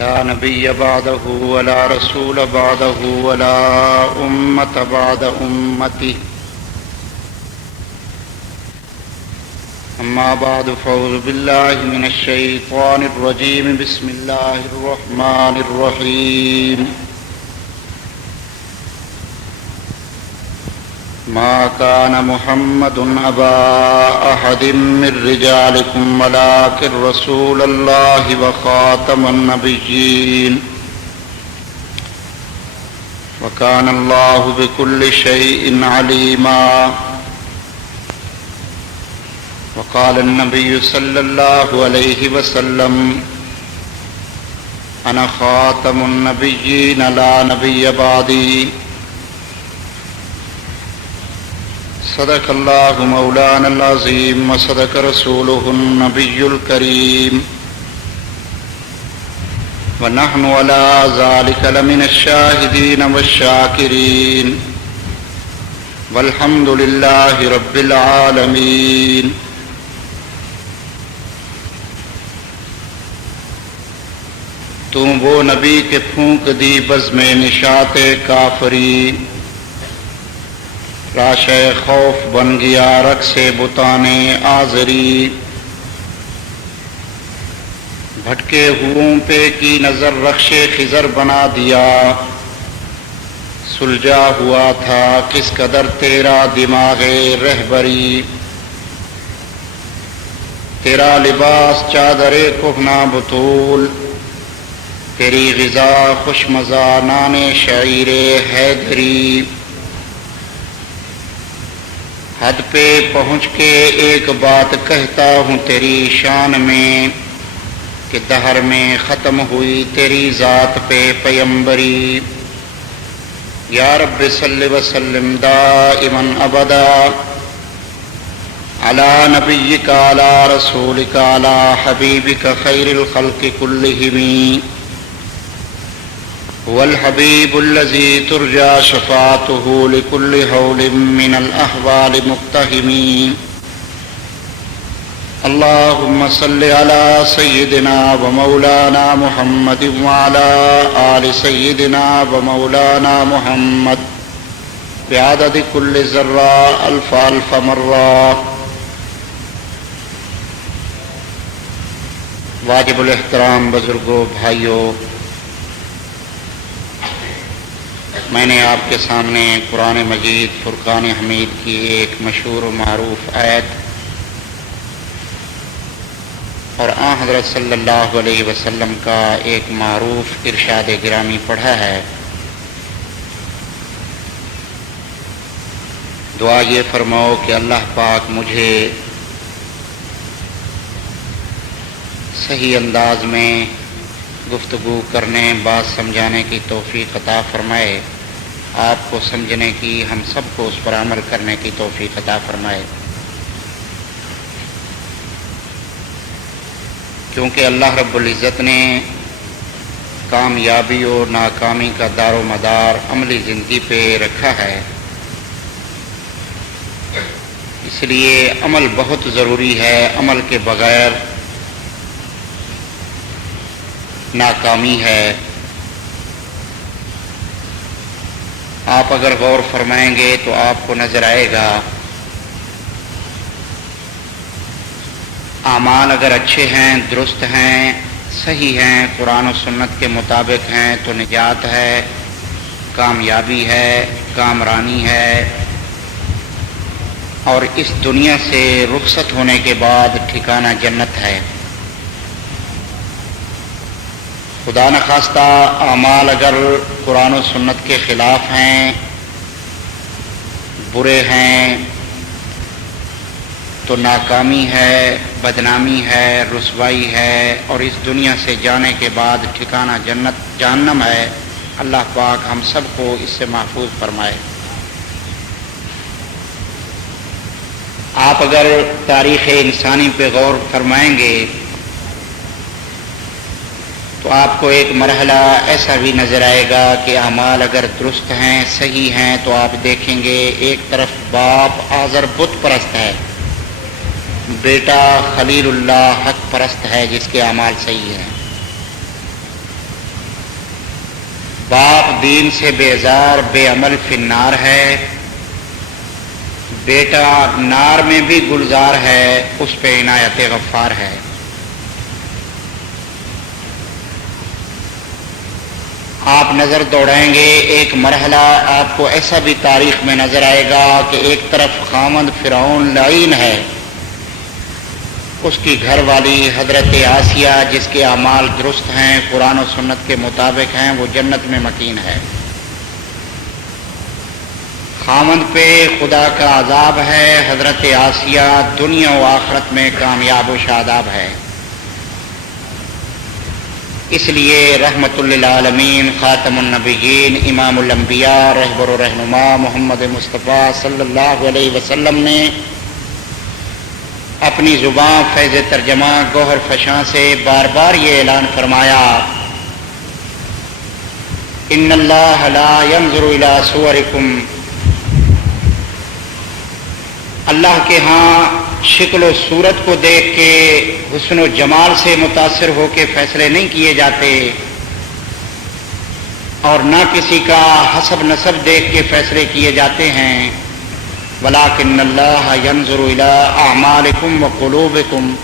لا نبي بعده ولا رسول بعده ولا أمة بعد أمته. أما بعد فأعوذ بالله من الشيطان الرجيم. بسم الله الرحمن الرحيم. ما كان محمد أبا أحد من رجالكم ولكن رسول الله وخاتم النبيين وكان الله بكل شيء عليما. وقال النبي صلى الله عليه وسلم أنا خاتم النبيين لا نبي بعدي. صدق الله مولانا العظيم وصدق رسوله النبي الكريم ونحن على ذلك لمن الشاهدين والشاكرين والحمد لله رب العالمين. تو وہ نبی کے پھونک دی بزم نشاط کافری، راشے خوف بن گیا رقص بتانے آزری. بھٹکے ہوروں پہ کی نظر رخش خضر بنا دیا، سلجھا ہوا تھا کس قدر تیرا دماغ رہبری. تیرا لباس چادر کہنا بطول، تیری غذا خوش مزہ نان شعیر حیدری. حد پہ پہنچ کے ایک بات کہتا ہوں تیری شان میں کہ دہر میں ختم ہوئی تیری ذات پہ پیمبری. یا رب صلی وسلم دائما ابدا علی نبیک علی رسولک علی حبیبک خیر الخلق کلہم. هو الحبيب الذي ترجى شفاعته لكل هول من الأحوال مقتحم. اللهم صل على سيدنا ومولانا محمد وعلى آل سيدنا ومولانا محمد بعدد كل ذرة ألف ألف مرة. واجب الاحترام بزرگوں بھائیوں، میں نے آپ کے سامنے قرآن مجید فرقان حمید کی ایک مشہور و معروف آیت اور آن حضرت صلی اللہ علیہ وسلم کا ایک معروف ارشاد گرامی پڑھا ہے. دعا یہ فرماؤ کہ اللہ پاک مجھے صحیح انداز میں گفتگو کرنے، بات سمجھانے کی توفیق عطا فرمائے، آپ کو سمجھنے کی، ہم سب کو اس پر عمل کرنے کی توفیق عطا فرمائے. کیونکہ اللہ رب العزت نے کامیابی اور ناکامی کا دار و مدار عملی زندگی پہ رکھا ہے، اس لیے عمل بہت ضروری ہے. عمل کے بغیر ناکامی ہے. آپ اگر غور فرمائیں گے تو آپ کو نظر آئے گا اعمال اگر اچھے ہیں، درست ہیں، صحیح ہیں، قرآن و سنت کے مطابق ہیں تو نجات ہے، کامیابی ہے، کامرانی ہے، اور اس دنیا سے رخصت ہونے کے بعد ٹھکانہ جنت ہے. خدا نخواستہ اعمال اگر قرآن و سنت کے خلاف ہیں، برے ہیں، تو ناکامی ہے، بدنامی ہے، رسوائی ہے، اور اس دنیا سے جانے کے بعد ٹھکانہ جنت جہنم ہے. اللہ پاک ہم سب کو اس سے محفوظ فرمائے. آپ اگر تاریخ انسانی پہ غور فرمائیں گے تو آپ کو ایک مرحلہ ایسا بھی نظر آئے گا کہ اعمال اگر درست ہیں، صحیح ہیں، تو آپ دیکھیں گے ایک طرف باپ آزر بت پرست ہے، بیٹا خلیل اللہ حق پرست ہے جس کے اعمال صحیح ہیں. باپ دین سے بیزار بے عمل فی النار ہے، بیٹا نار میں بھی گلزار ہے، اس پہ عنایت غفار ہے۔ آپ نظر دوڑائیں گے ایک مرحلہ آپ کو ایسا بھی تاریخ میں نظر آئے گا کہ ایک طرف خامند فرعون لعین ہے، اس کی گھر والی حضرت آسیہ جس کے اعمال درست ہیں، قرآن و سنت کے مطابق ہیں، وہ جنت میں مکین ہے۔ خامند پہ خدا کا عذاب ہے، حضرت آسیہ دنیا و آخرت میں کامیاب و شاداب ہے۔ اس لیے رحمت للعالمین خاتم النبیین امام الانبیاء رہبر و رہنما محمد مصطفیٰ صلی اللہ علیہ وسلم نے اپنی زبان فیض ترجمہ گوہر فشاں سے بار بار یہ اعلان فرمایا، ان اللہ لا ينظر الى صورکم، اللہ کے ہاں شکل و صورت کو دیکھ کے حسن و جمال سے متاثر ہو کے فیصلے نہیں کیے جاتے، اور نہ کسی کا حسب نسب دیکھ کے فیصلے کیے جاتے ہیں، ولیکن اللہ ینظر الی اعمالکم وقلوبکم،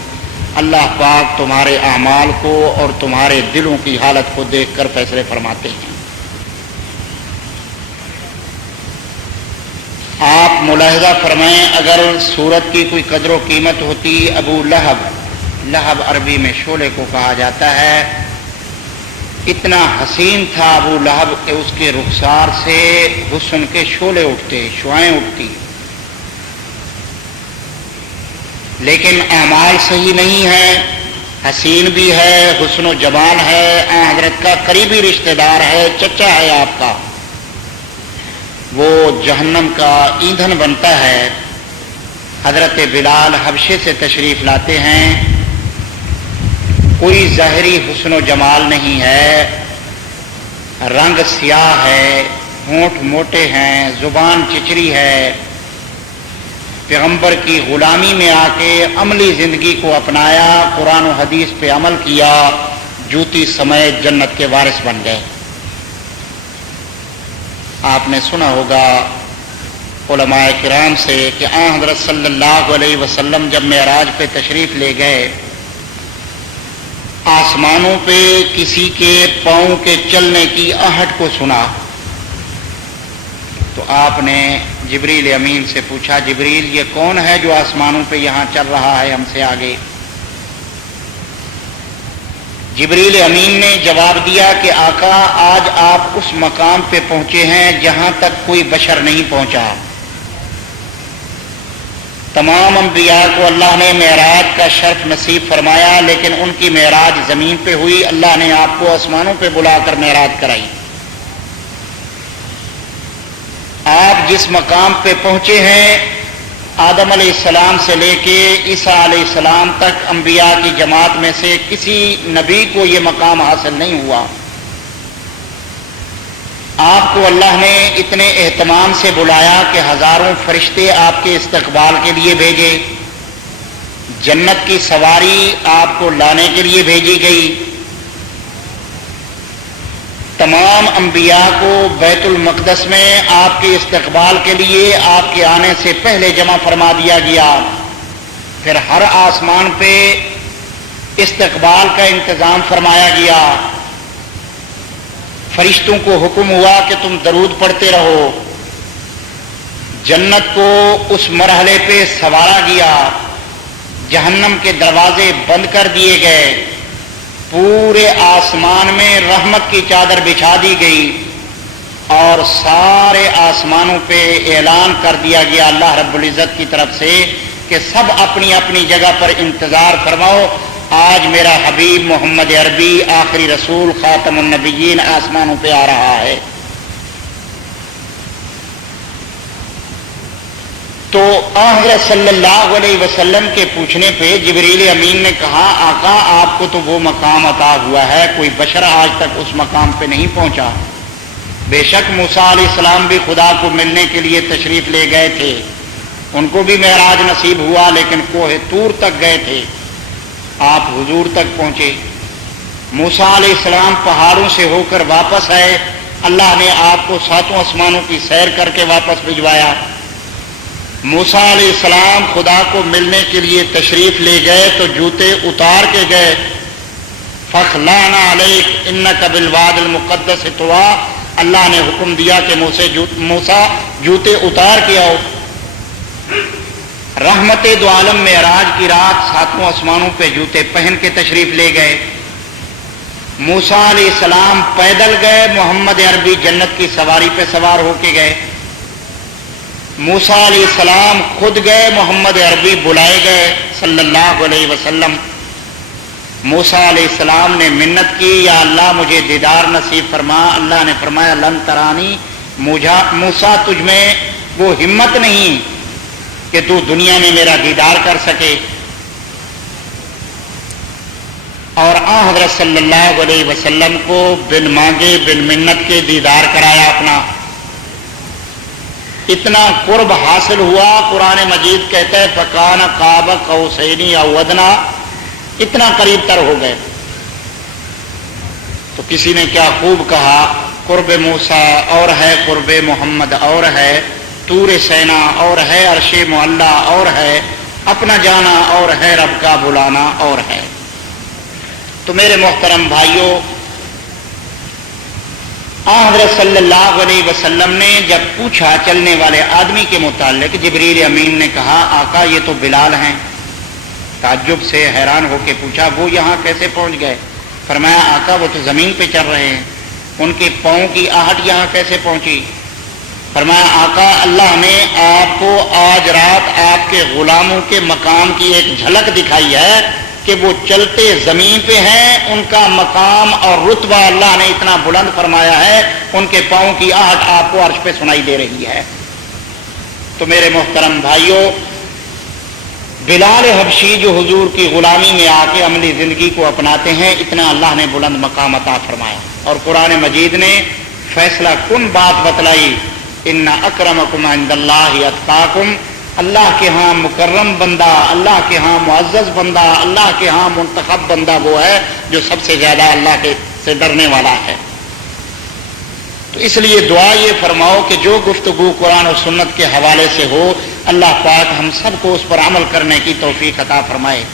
اللہ پاک تمہارے اعمال کو اور تمہارے دلوں کی حالت کو دیکھ کر فیصلے فرماتے ہیں۔ آپ ملاحظہ فرمائیں، اگر صورت کی کوئی قدر و قیمت ہوتی، ابو لہب، لہب عربی میں شعلے کو کہا جاتا ہے، اتنا حسین تھا ابو لہب کہ اس کے رخسار سے حسن کے شعلے اٹھتے، شعائیں اٹھتی، لیکن اعمال صحیح نہیں ہے، حسین بھی ہے، حسن و جمال ہے، آن حضرت کا قریبی رشتہ دار ہے، چچا ہے آپ کا، وہ جہنم کا ایندھن بنتا ہے۔ حضرت بلال حبشے سے تشریف لاتے ہیں، کوئی ظاہری حسن و جمال نہیں ہے، رنگ سیاہ ہے، ہونٹ موٹے ہیں، زبان چچری ہے، پیغمبر کی غلامی میں آ کے عملی زندگی کو اپنایا، قرآن و حدیث پہ عمل کیا، جوتی سمیت جنت کے وارث بن گئے۔ آپ نے سنا ہوگا علماء کرام سے کہ آن حضرت صلی اللہ علیہ وسلم جب معراج پہ تشریف لے گئے، آسمانوں پہ کسی کے پاؤں کے چلنے کی آہٹ کو سنا، تو آپ نے جبریل امین سے پوچھا، جبریل یہ کون ہے جو آسمانوں پہ یہاں چل رہا ہے ہم سے آگے؟ جبریل امین نے جواب دیا کہ آقا آج آپ اس مقام پہ پہنچے ہیں جہاں تک کوئی بشر نہیں پہنچا۔ تمام انبیاء کو اللہ نے معراج کا شرف نصیب فرمایا، لیکن ان کی معراج زمین پہ ہوئی، اللہ نے آپ کو آسمانوں پہ بلا کر معراج کرائی۔ آپ جس مقام پہ پہنچے ہیں، آدم علیہ السلام سے لے کے عیسیٰ علیہ السلام تک انبیاء کی جماعت میں سے کسی نبی کو یہ مقام حاصل نہیں ہوا۔ آپ کو اللہ نے اتنے اہتمام سے بلایا کہ ہزاروں فرشتے آپ کے استقبال کے لیے بھیجے، جنت کی سواری آپ کو لانے کے لیے بھیجی گئی، تمام انبیاء کو بیت المقدس میں آپ کے استقبال کے لیے آپ کے آنے سے پہلے جمع فرما دیا گیا، پھر ہر آسمان پہ استقبال کا انتظام فرمایا گیا، فرشتوں کو حکم ہوا کہ تم درود پڑھتے رہو، جنت کو اس مرحلے پہ سنوارا گیا، جہنم کے دروازے بند کر دیے گئے، پورے آسمان میں رحمت کی چادر بچھا دی گئی، اور سارے آسمانوں پہ اعلان کر دیا گیا اللہ رب العزت کی طرف سے کہ سب اپنی اپنی جگہ پر انتظار فرماؤ، آج میرا حبیب محمد عربی آخری رسول خاتم النبیین آسمانوں پہ آ رہا ہے۔ تو حضرت صلی اللہ علیہ وسلم کے پوچھنے پہ جبریل امین نے کہا، آقا آپ کو تو وہ مقام عطا ہوا ہے، کوئی بشر آج تک اس مقام پہ نہیں پہنچا۔ بے شک موسیٰ علیہ السلام بھی خدا کو ملنے کے لیے تشریف لے گئے تھے، ان کو بھی معراج نصیب ہوا، لیکن کوہ طور تک گئے تھے، آپ حضور تک پہنچے۔ موسیٰ علیہ السلام پہاڑوں سے ہو کر واپس آئے، اللہ نے آپ کو 7 آسمانوں کی سیر کر کے واپس بھجوایا۔ موسیٰ علیہ السلام خدا کو ملنے کے لیے تشریف لے گئے تو جوتے اتار کے گئے۔ فَخْلَعْنَا عَلَيْكَ إِنَّكَ بِالْوَادِ الْمُقَدَّسِ طُوًى، اللہ نے حکم دیا کہ موسیٰ جوتے اتار کے آؤ۔ رحمت دو عالم معراج کی رات 7 آسمانوں پہ جوتے پہن کے تشریف لے گئے۔ موسیٰ علیہ السلام پیدل گئے، محمد عربی جنت کی سواری پہ سوار ہو کے گئے۔ موسیٰ علیہ السلام خود گئے، محمد عربی بلائے گئے صلی اللہ علیہ وسلم۔ موسیٰ علیہ السلام نے منت کی، یا اللہ مجھے دیدار نصیب فرما۔ اللہ نے فرمایا لن ترانی، موسیٰ تجھ میں وہ ہمت نہیں کہ تو دنیا میں میرا دیدار کر سکے۔ اور آن حضرت صلی اللہ علیہ وسلم کو بن مانگے بن منت کے دیدار کرایا اپنا۔ اتنا قرب حاصل ہوا، قرآن مجید کہتا ہے فَكَانَ قَابَ قَوْسَيْنِ أَوْ أَدْنَىٰ، اتنا قریب تر ہو گئے۔ تو کسی نے کیا خوب کہا، قرب موسیٰ اور ہے قرب محمد اور ہے طور سینا اور ہے عرش معلیٰ اور ہے اپنا جانا اور ہے رب کا بلانا اور ہے۔ تو میرے محترم بھائیوں، حضرت صلی اللہ علیہ وسلم نے جب پوچھا چلنے والے آدمی کے متعلق، جبریل امین نے کہا آقا یہ تو بلال ہیں۔ تعجب سے حیران ہو کے پوچھا وہ یہاں کیسے پہنچ گئے؟ فرمایا آقا وہ تو زمین پہ چل رہے ہیں، ان کے پاؤں کی آہٹ یہاں کیسے پہنچی؟ فرمایا آقا اللہ نے آپ کو آج رات آپ کے غلاموں کے مقام کی ایک جھلک دکھائی ہے کہ وہ چلتے زمین پہ ہیں، ان کا مقام اور رتبہ اللہ نے اتنا بلند فرمایا ہے، ان کے پاؤں کی آہٹ آپ کو عرش پہ سنائی دے رہی ہے۔ تو میرے محترم بھائیوں، بلال حبشی جو حضور کی غلامی میں آ کے عملی زندگی کو اپناتے ہیں، اتنا اللہ نے بلند مقام عطا فرمایا۔ اور قرآن مجید نے فیصلہ کن بات بتلائی، ان اکرمکم عند اللہ اتقاکم، اللہ کے ہاں مکرم بندہ، اللہ کے ہاں معزز بندہ، اللہ کے ہاں منتخب بندہ وہ ہے جو سب سے زیادہ اللہ کے سے ڈرنے والا ہے۔ تو اس لیے دعا یہ فرماؤ کہ جو گفتگو قرآن و سنت کے حوالے سے ہو، اللہ پاک ہم سب کو اس پر عمل کرنے کی توفیق عطا فرمائے۔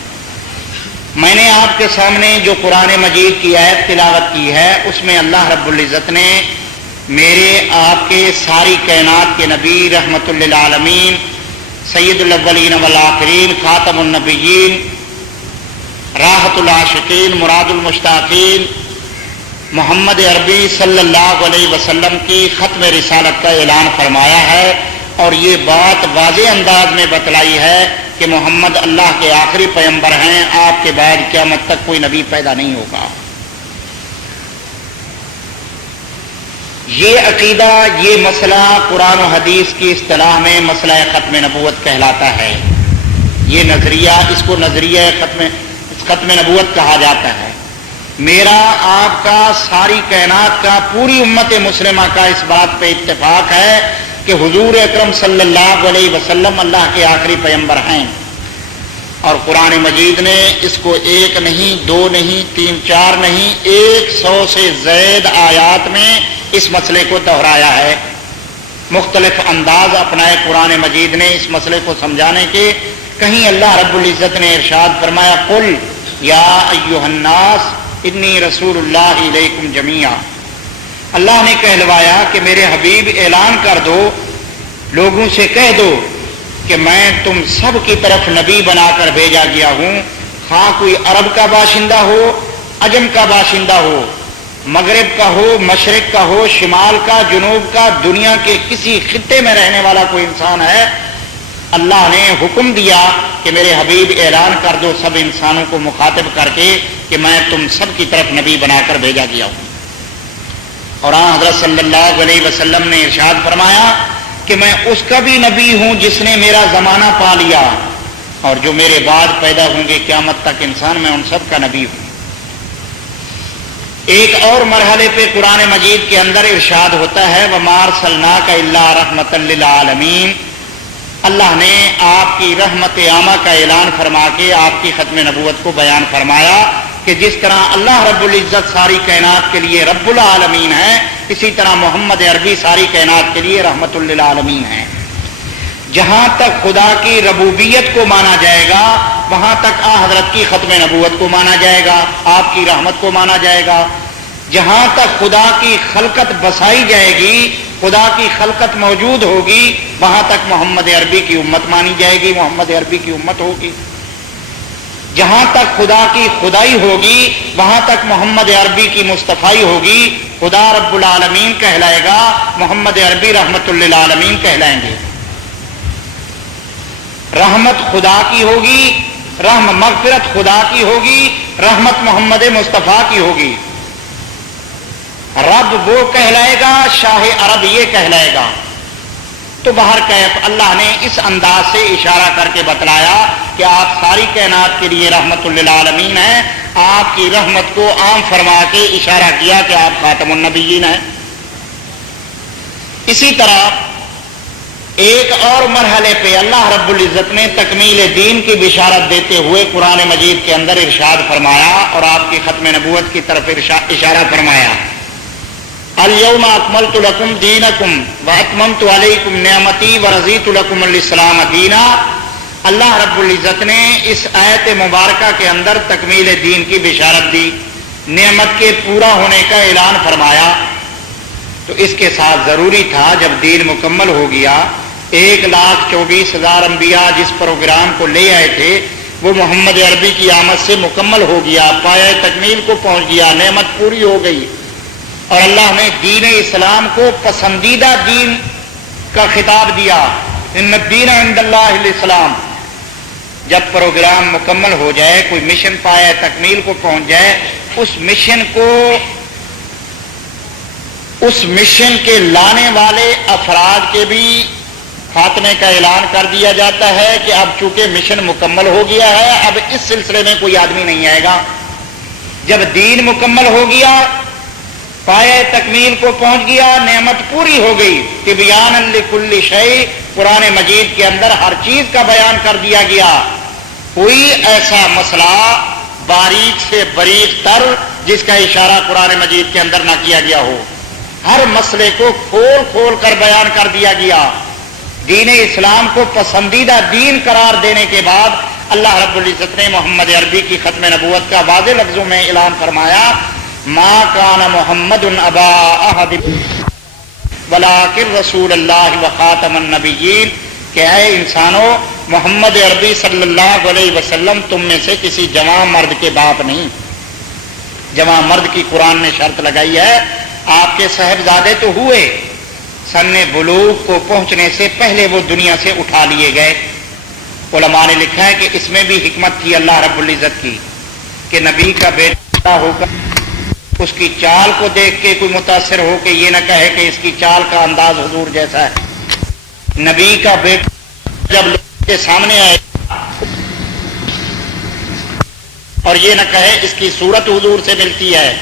میں نے آپ کے سامنے جو قرآن مجید کی آیت تلاوت کی ہے، اس میں اللہ رب العزت نے میرے آپ کے ساری کائنات کے نبی رحمت للعالمین سید الاولین والآخرین خاتم النبیین راحت العاشقین مراد المشتاقین محمد عربی صلی اللہ علیہ وسلم کی ختم رسالت کا اعلان فرمایا ہے، اور یہ بات واضح انداز میں بتلائی ہے کہ محمد اللہ کے آخری پیغمبر ہیں، آپ کے بعد قیامت تک کوئی نبی پیدا نہیں ہوگا۔ یہ عقیدہ، یہ مسئلہ قرآن و حدیث کی اصطلاح میں مسئلہ ختم نبوت کہلاتا ہے۔ یہ نظریہ، اس کو نظریہ ختم نبوت کہا جاتا ہے۔ میرا آپ کا ساری کائنات کا پوری امت مسلمہ کا اس بات پہ اتفاق ہے کہ حضور اکرم صلی اللہ علیہ وسلم اللہ کے آخری پیغمبر ہیں، اور قرآن مجید نے اس کو 1 نہیں 2 نہیں 3 4 نہیں 100 سے زائد آیات میں اس مسئلے کو دہرایا ہے۔ مختلف انداز اپنائے قرآن مجید نے اس مسئلے کو سمجھانے کے۔ کہیں اللہ رب العزت نے ارشاد فرمایا قل یا ایھا الناس انی رسول اللہ الیکم جمیعا، اللہ نے کہلوایا کہ میرے حبیب اعلان کر دو، لوگوں سے کہہ دو کہ میں تم سب کی طرف نبی بنا کر بھیجا گیا ہوں، خواہ کوئی عرب کا باشندہ ہو، عجم کا باشندہ ہو، مغرب کا ہو، مشرق کا ہو، شمال کا، جنوب کا، دنیا کے کسی خطے میں رہنے والا کوئی انسان ہے، اللہ نے حکم دیا کہ میرے حبیب اعلان کر دو سب انسانوں کو مخاطب کر کے کہ میں تم سب کی طرف نبی بنا کر بھیجا گیا ہوں۔ اور حضرت صلی اللہ علیہ وسلم نے ارشاد فرمایا کہ میں اس کا بھی نبی ہوں جس نے میرا زمانہ پا لیا، اور جو میرے بعد پیدا ہوں گے قیامت تک انسان، میں ان سب کا نبی ہوں۔ ایک اور مرحلے پہ قرآن مجید کے اندر ارشاد ہوتا ہے وَمَا أَرْسَلْنَاكَ إِلَّا رَحْمَةً لِّلْعَالَمِينَ، اللہ نے آپ کی رحمت عامہ کا اعلان فرما کے آپ کی ختم نبوت کو بیان فرمایا کہ جس طرح اللہ رب العزت ساری کائنات کے لیے رب العالمین ہے، اسی طرح محمد عربی ساری کائنات کے لیے رحمت للعالمین ہیں۔ جہاں تک خدا کی ربوبیت کو مانا جائے گا وہاں تک حضرت کی ختم نبوت کو مانا جائے گا، آپ کی رحمت کو مانا جائے گا۔ جہاں تک خدا کی خلقت بسائی جائے گی، خدا کی خلقت موجود ہوگی، وہاں تک محمد عربی کی امت مانی جائے گی، محمد عربی کی امت ہوگی۔ جہاں تک خدا کی خدائی ہوگی وہاں تک محمد عربی کی مصطفائی ہوگی، خدا رب العالمین کہلائے گا، محمد عربی رحمت للعالمین کہلائیں گے۔ رحمت خدا کی ہوگی، مغفرت خدا کی ہوگی، رحمت محمد مصطفیٰ کی ہوگی۔ رب وہ کہلائے گا، شاہ عرب یہ کہلائے گا۔ تو بہر کیف اللہ نے اس انداز سے اشارہ کر کے بتلایا کہ آپ ساری کائنات کے لیے رحمت للعالمین ہیں، آپ کی رحمت کو عام فرما کے اشارہ کیا کہ آپ خاتم النبیین ہیں۔ اسی طرح ایک اور مرحلے پہ اللہ رب العزت نے تکمیل دین کی بشارت دیتے ہوئے قرآن مجید کے اندر ارشاد فرمایا اور آپ کی ختم نبوت کی طرف اشارہ فرمایا، الیوم اکملت لکم دینکم واتممت علیکم نعمتی ورضیت لکم الاسلام دینا۔ اللہ رب العزت نے اس آیت مبارکہ کے اندر تکمیل دین کی بشارت دی، نعمت کے پورا ہونے کا اعلان فرمایا۔ تو اس کے ساتھ ضروری تھا جب دین مکمل ہو گیا، 1,24,000 انبیاء جس پروگرام کو لے آئے تھے وہ محمد عربی کی آمد سے مکمل ہو گیا، پایہ تکمیل کو پہنچ گیا، نعمت پوری ہو گئی، اور اللہ نے دین اسلام کو پسندیدہ دین کا خطاب دیا، ان الدین عند اللہ الاسلام۔ جب پروگرام مکمل ہو جائے، کوئی مشن پایہ تکمیل کو پہنچ جائے، اس مشن کے لانے والے افراد کے بھی خاتمے کا اعلان کر دیا جاتا ہے کہ اب چونکہ مشن مکمل ہو گیا ہے، اب اس سلسلے میں کوئی آدمی نہیں آئے گا۔ جب دین مکمل ہو گیا، پایہ تکمیل کو پہنچ گیا، نعمت پوری ہو گئی، تبیانا لکل شیء، قرآن مجید کے اندر ہر چیز کا بیان کر دیا گیا۔ کوئی ایسا مسئلہ باریک سے باریک تر جس کا اشارہ قرآن مجید کے اندر نہ کیا گیا ہو، ہر مسئلے کو کھول کھول کر بیان کر دیا گیا۔ دین اسلام کو پسندیدہ دین قرار دینے کے بعد اللہ رب العزت نے محمد عربی کی ختم نبوت کا واضح لفظوں میں اعلان فرمایا، ما کان محمد ابا احد ولکن رسول اللہ وخاتم النبیین، کہ اے انسانوں، محمد عربی صلی اللہ علیہ وسلم تم میں سے کسی جوان مرد کے باپ نہیں۔ جوان مرد کی قرآن نے شرط لگائی ہے، آپ کے صاحبزادے تو ہوئے، سن بلوغ کو پہنچنے سے پہلے وہ دنیا سے اٹھا لیے گئے۔ علماء نے لکھا ہے کہ اس میں بھی حکمت تھی اللہ رب العزت کی کہ نبی کا بیٹا ہو کر اس کی چال کو دیکھ کے کوئی متاثر ہو کے یہ نہ کہے کہ اس کی چال کا انداز حضور جیسا ہے۔ نبی کا بیٹا جب لوگوں کے سامنے آئے اور یہ نہ کہے اس کی صورت حضور سے ملتی ہے۔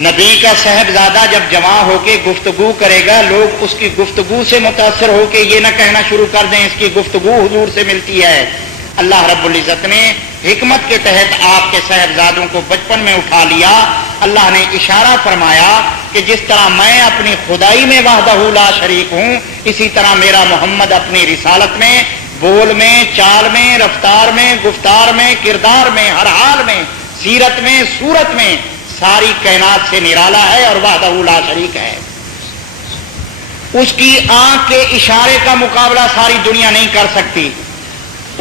نبی کا صاحبزادہ جب جمع ہو کے گفتگو کرے گا، لوگ اس کی گفتگو سے متاثر ہو کے یہ نہ کہنا شروع کر دیں اس کی گفتگو حضور سے ملتی ہے۔ اللہ رب العزت نے حکمت کے تحت آپ کے صاحبزادوں کو بچپن میں اٹھا لیا۔ اللہ نے اشارہ فرمایا کہ جس طرح میں اپنی خدائی میں وحدہ لا شریک ہوں، اسی طرح میرا محمد اپنی رسالت میں، بول میں، چال میں، رفتار میں، گفتار میں، کردار میں، ہر حال میں، سیرت میں، صورت میں ساری کائنات سے نرالا ہے اور وحدہ لا شریک ہے۔ اس کی آنکھ کے اشارے کا مقابلہ ساری دنیا نہیں کر سکتی،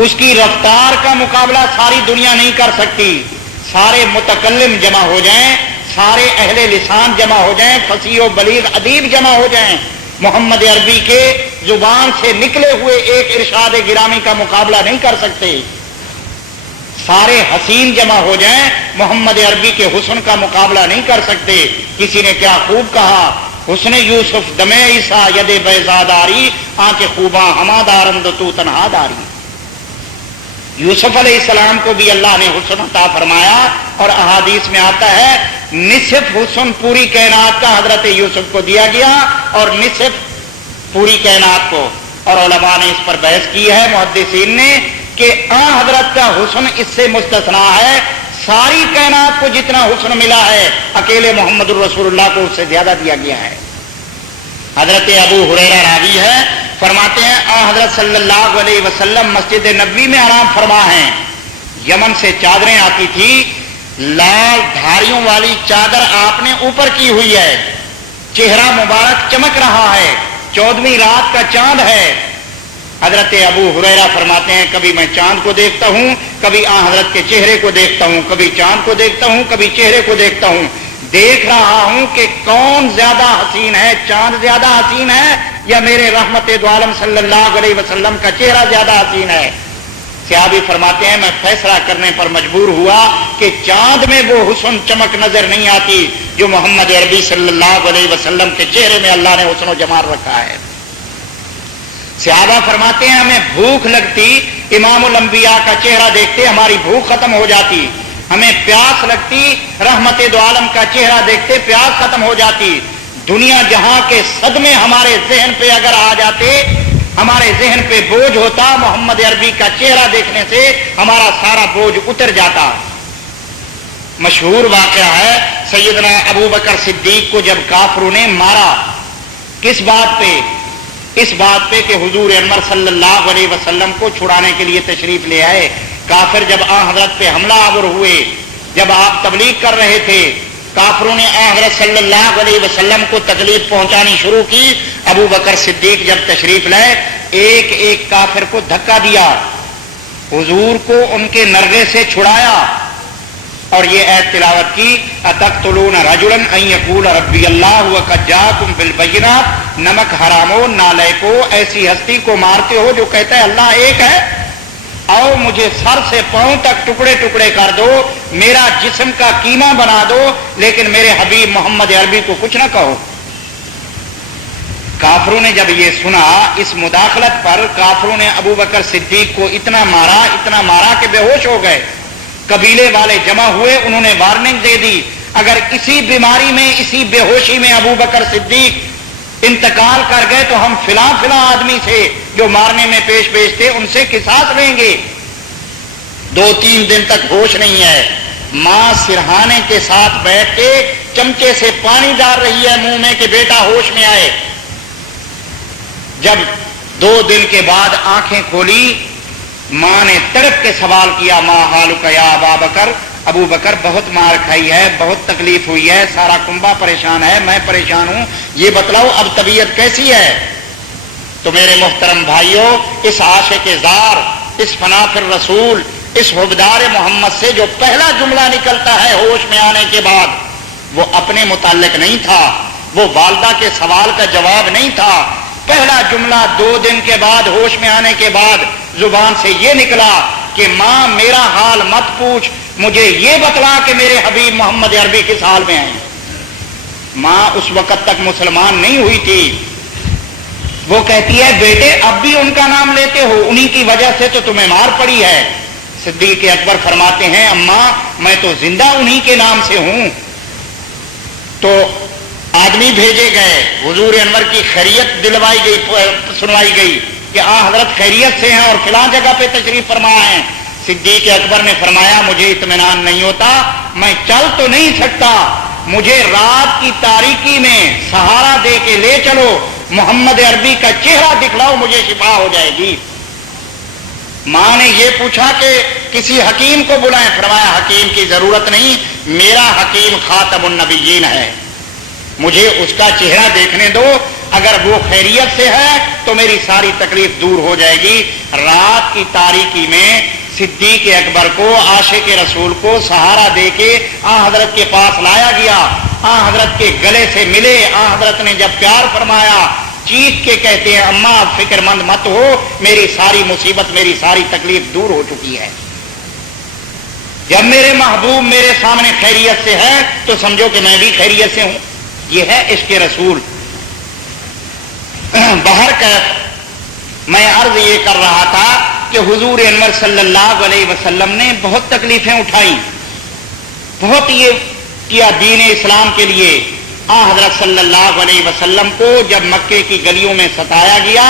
اس کی رفتار کا مقابلہ ساری دنیا نہیں کر سکتی۔ سارے متکلم جمع ہو جائیں، سارے اہل لسان جمع ہو جائیں، فصیح و بلیغ ادیب جمع ہو جائیں، محمد عربی کے زبان سے نکلے ہوئے ایک ارشاد گرامی کا مقابلہ نہیں کر سکتے۔ سارے حسین جمع ہو جائیں، محمد عربی کے حسن کا مقابلہ نہیں کر سکتے۔ کسی نے کیا خوب کہا، حسن یوسف دم عیسیٰ ید بیضاداری، آنکھ خوباں ہما دارند تو تنہا داری۔ یوسف علیہ السلام کو بھی اللہ نے حسن عطا فرمایا، اور احادیث میں آتا ہے نصف حسن پوری کائنات کا حضرت یوسف کو دیا گیا اور نصف پوری کائنات کو۔ اور علماء نے اس پر بحث کی ہے، محدثین نے، کہ حضرت کا حسن اس سے مستثنا ہے، ساری کائنات کو جتنا حسن ملا ہے اکیلے محمد الرسول اللہ کو اس سے زیادہ دیا گیا ہے۔ حضرت ابو ہریرہ راوی ہے، فرماتے ہیں حضرت صلی اللہ علیہ وسلم مسجد نبوی میں آرام فرما ہیں، یمن سے چادریں آتی تھی، لال دھاریوں والی چادر آپ نے اوپر کی ہوئی ہے، چہرہ مبارک چمک رہا ہے، 14ویں رات کا چاند ہے۔ حضرت ابو ہریرہ فرماتے ہیں کبھی میں چاند کو دیکھتا ہوں، کبھی حضرت کے چہرے کو دیکھتا ہوں، کبھی چاند کو دیکھتا ہوں، کبھی چہرے کو دیکھتا ہوں، دیکھ رہا ہوں کہ کون زیادہ حسین ہے، چاند زیادہ حسین ہے یا میرے رحمت دو عالم صلی اللہ علیہ وسلم کا چہرہ زیادہ حسین ہے۔ صحابی فرماتے ہیں میں فیصلہ کرنے پر مجبور ہوا کہ چاند میں وہ حسن چمک نظر نہیں آتی جو محمد عربی صلی اللہ علیہ وسلم کے چہرے میں اللہ نے حسن و جمال رکھا ہے۔ صحابہ فرماتے ہیں ہمیں بھوک لگتی، امام الانبیاء کا چہرہ دیکھتے ہماری بھوک ختم ہو جاتی، ہمیں پیاس لگتی، رحمت دو عالم کا چہرہ دیکھتے پیاس ختم ہو جاتی، دنیا جہاں کے صدمے ہمارے ذہن پہ اگر آ جاتے، ہمارے ذہن پہ بوجھ ہوتا، محمد عربی کا چہرہ دیکھنے سے ہمارا سارا بوجھ اتر جاتا۔ مشہور واقعہ ہے سیدنا ابو بکر صدیق کو جب کافروں نے مارا، کس بات پہ؟ اس بات پہ کہ حضور انور صلی اللہ علیہ وسلم کو چھڑانے کے لیے تشریف لے آئے۔ کافر جب حضرت پہ حملہ آور ہوئے، جب آپ تبلیغ کر رہے تھے، کافروں نے حضرت صلی اللہ علیہ وسلم کو تکلیف پہنچانی شروع کی۔ ابو بکر صدیق جب تشریف لائے، ایک ایک کافر کو دھکا دیا، حضور کو ان کے نرغے سے چھڑایا اور یہ ایت تلاوت کی اتقتلون رجلا ان یقول ربی اللہ وقد جاءکم بالبینات، نمک حرامو نالائکو، ایسی ہستی کو مارتے ہو جو کہتا ہے اللہ ایک ہے، آؤ مجھے سر سے پاؤں تک ٹکڑے ٹکڑے کر دو، میرا جسم کا کیما بنا دو، لیکن میرے حبیب محمد عربی کو کچھ نہ کہو۔ کافروں نے جب یہ سنا، اس مداخلت پر کافروں نے ابو بکر صدیق کو اتنا مارا کہ بے ہوش ہو گئے۔ قبیلے والے جمع ہوئے، انہوں نے وارننگ دے دی اگر اسی بیماری میں، اسی بے ہوشی میں ابو بکر صدیق انتقال کر گئے تو ہم فلاں آدمی سے جو مارنے میں پیش تھے ان سے قصاص لیں گے۔ 2-3 دن تک ہوش نہیں ہے۔ ماں سرہانے کے ساتھ بیٹھ کے چمچے سے پانی ڈال رہی ہے منہ میں کہ بیٹا ہوش میں آئے۔ جب 2 دن کے بعد آنکھیں کھولی، ماں نے تڑپ کے سوال کیا ما حالک یا ابا بکر، ابو بکر بہت مار کھائی ہے، بہت تکلیف ہوئی ہے، سارا کنبہ پریشان ہے، میں پریشان ہوں، یہ بتلاؤ اب طبیعت کیسی ہے؟ تو میرے محترم بھائیوں، اس عاشق زار، اس فنا فی الرسول، اس حبدار محمد سے جو پہلا جملہ نکلتا ہے ہوش میں آنے کے بعد، وہ اپنے متعلق نہیں تھا، وہ والدہ کے سوال کا جواب نہیں تھا۔ پہلا جملہ 2 دن کے بعد ہوش میں آنے کے بعد زبان سے یہ نکلا کہ ماں میرا حال مت پوچھ، مجھے یہ بتلا کہ میرے حبیب محمد عربی کس حال میں ہیں۔ ماں اس وقت تک مسلمان نہیں ہوئی تھی، وہ کہتی ہے بیٹے اب بھی ان کا نام لیتے ہو، انہی کی وجہ سے تو تمہیں مار پڑی ہے۔ صدیق اکبر فرماتے ہیں اماں میں تو زندہ انہی کے نام سے ہوں۔ تو آدمی بھیجے گئے، حضور انور کی خیریت دلوائی گئی، سنوائی گئی کہ حضرت خیریت سے ہیں اور فلاں جگہ پہ تشریف فرما ہیں۔ صدیق اکبر نے فرمایا مجھے اطمینان نہیں ہوتا، میں چل تو نہیں سکتا، مجھے رات کی تاریکی میں سہارا دے کے لے چلو، محمد عربی کا چہرہ دکھلاؤ، مجھے شفا ہو جائے گی۔ ماں نے یہ پوچھا کہ کسی حکیم کو بلائیں، فرمایا حکیم کی ضرورت نہیں، میرا حکیم خاتم النبیین ہے، مجھے اس کا چہرہ دیکھنے دو، اگر وہ خیریت سے ہے تو میری ساری تکلیف دور ہو جائے گی۔ رات کی تاریکی میں صدیق اکبر کو، عاشق رسول کو سہارا دے کے حضرت کے پاس لایا گیا، حضرت کے گلے سے ملے، حضرت نے جب پیار فرمایا، چیخ کے کہتے ہیں اماں اب فکر مند مت ہو، میری ساری مصیبت، میری ساری تکلیف دور ہو چکی ہے۔ جب میرے محبوب میرے سامنے خیریت سے ہے تو سمجھو کہ میں بھی خیریت سے ہوں۔ یہ ہے عشق رسول۔ بہر کیف میں عرض یہ کر رہا تھا کہ حضور انور صلی اللہ علیہ وسلم نے بہت تکلیفیں اٹھائیں، بہت یہ کیا دین اسلام کے لیے۔ حضرت صلی اللہ علیہ وسلم کو جب مکے کی گلیوں میں ستایا گیا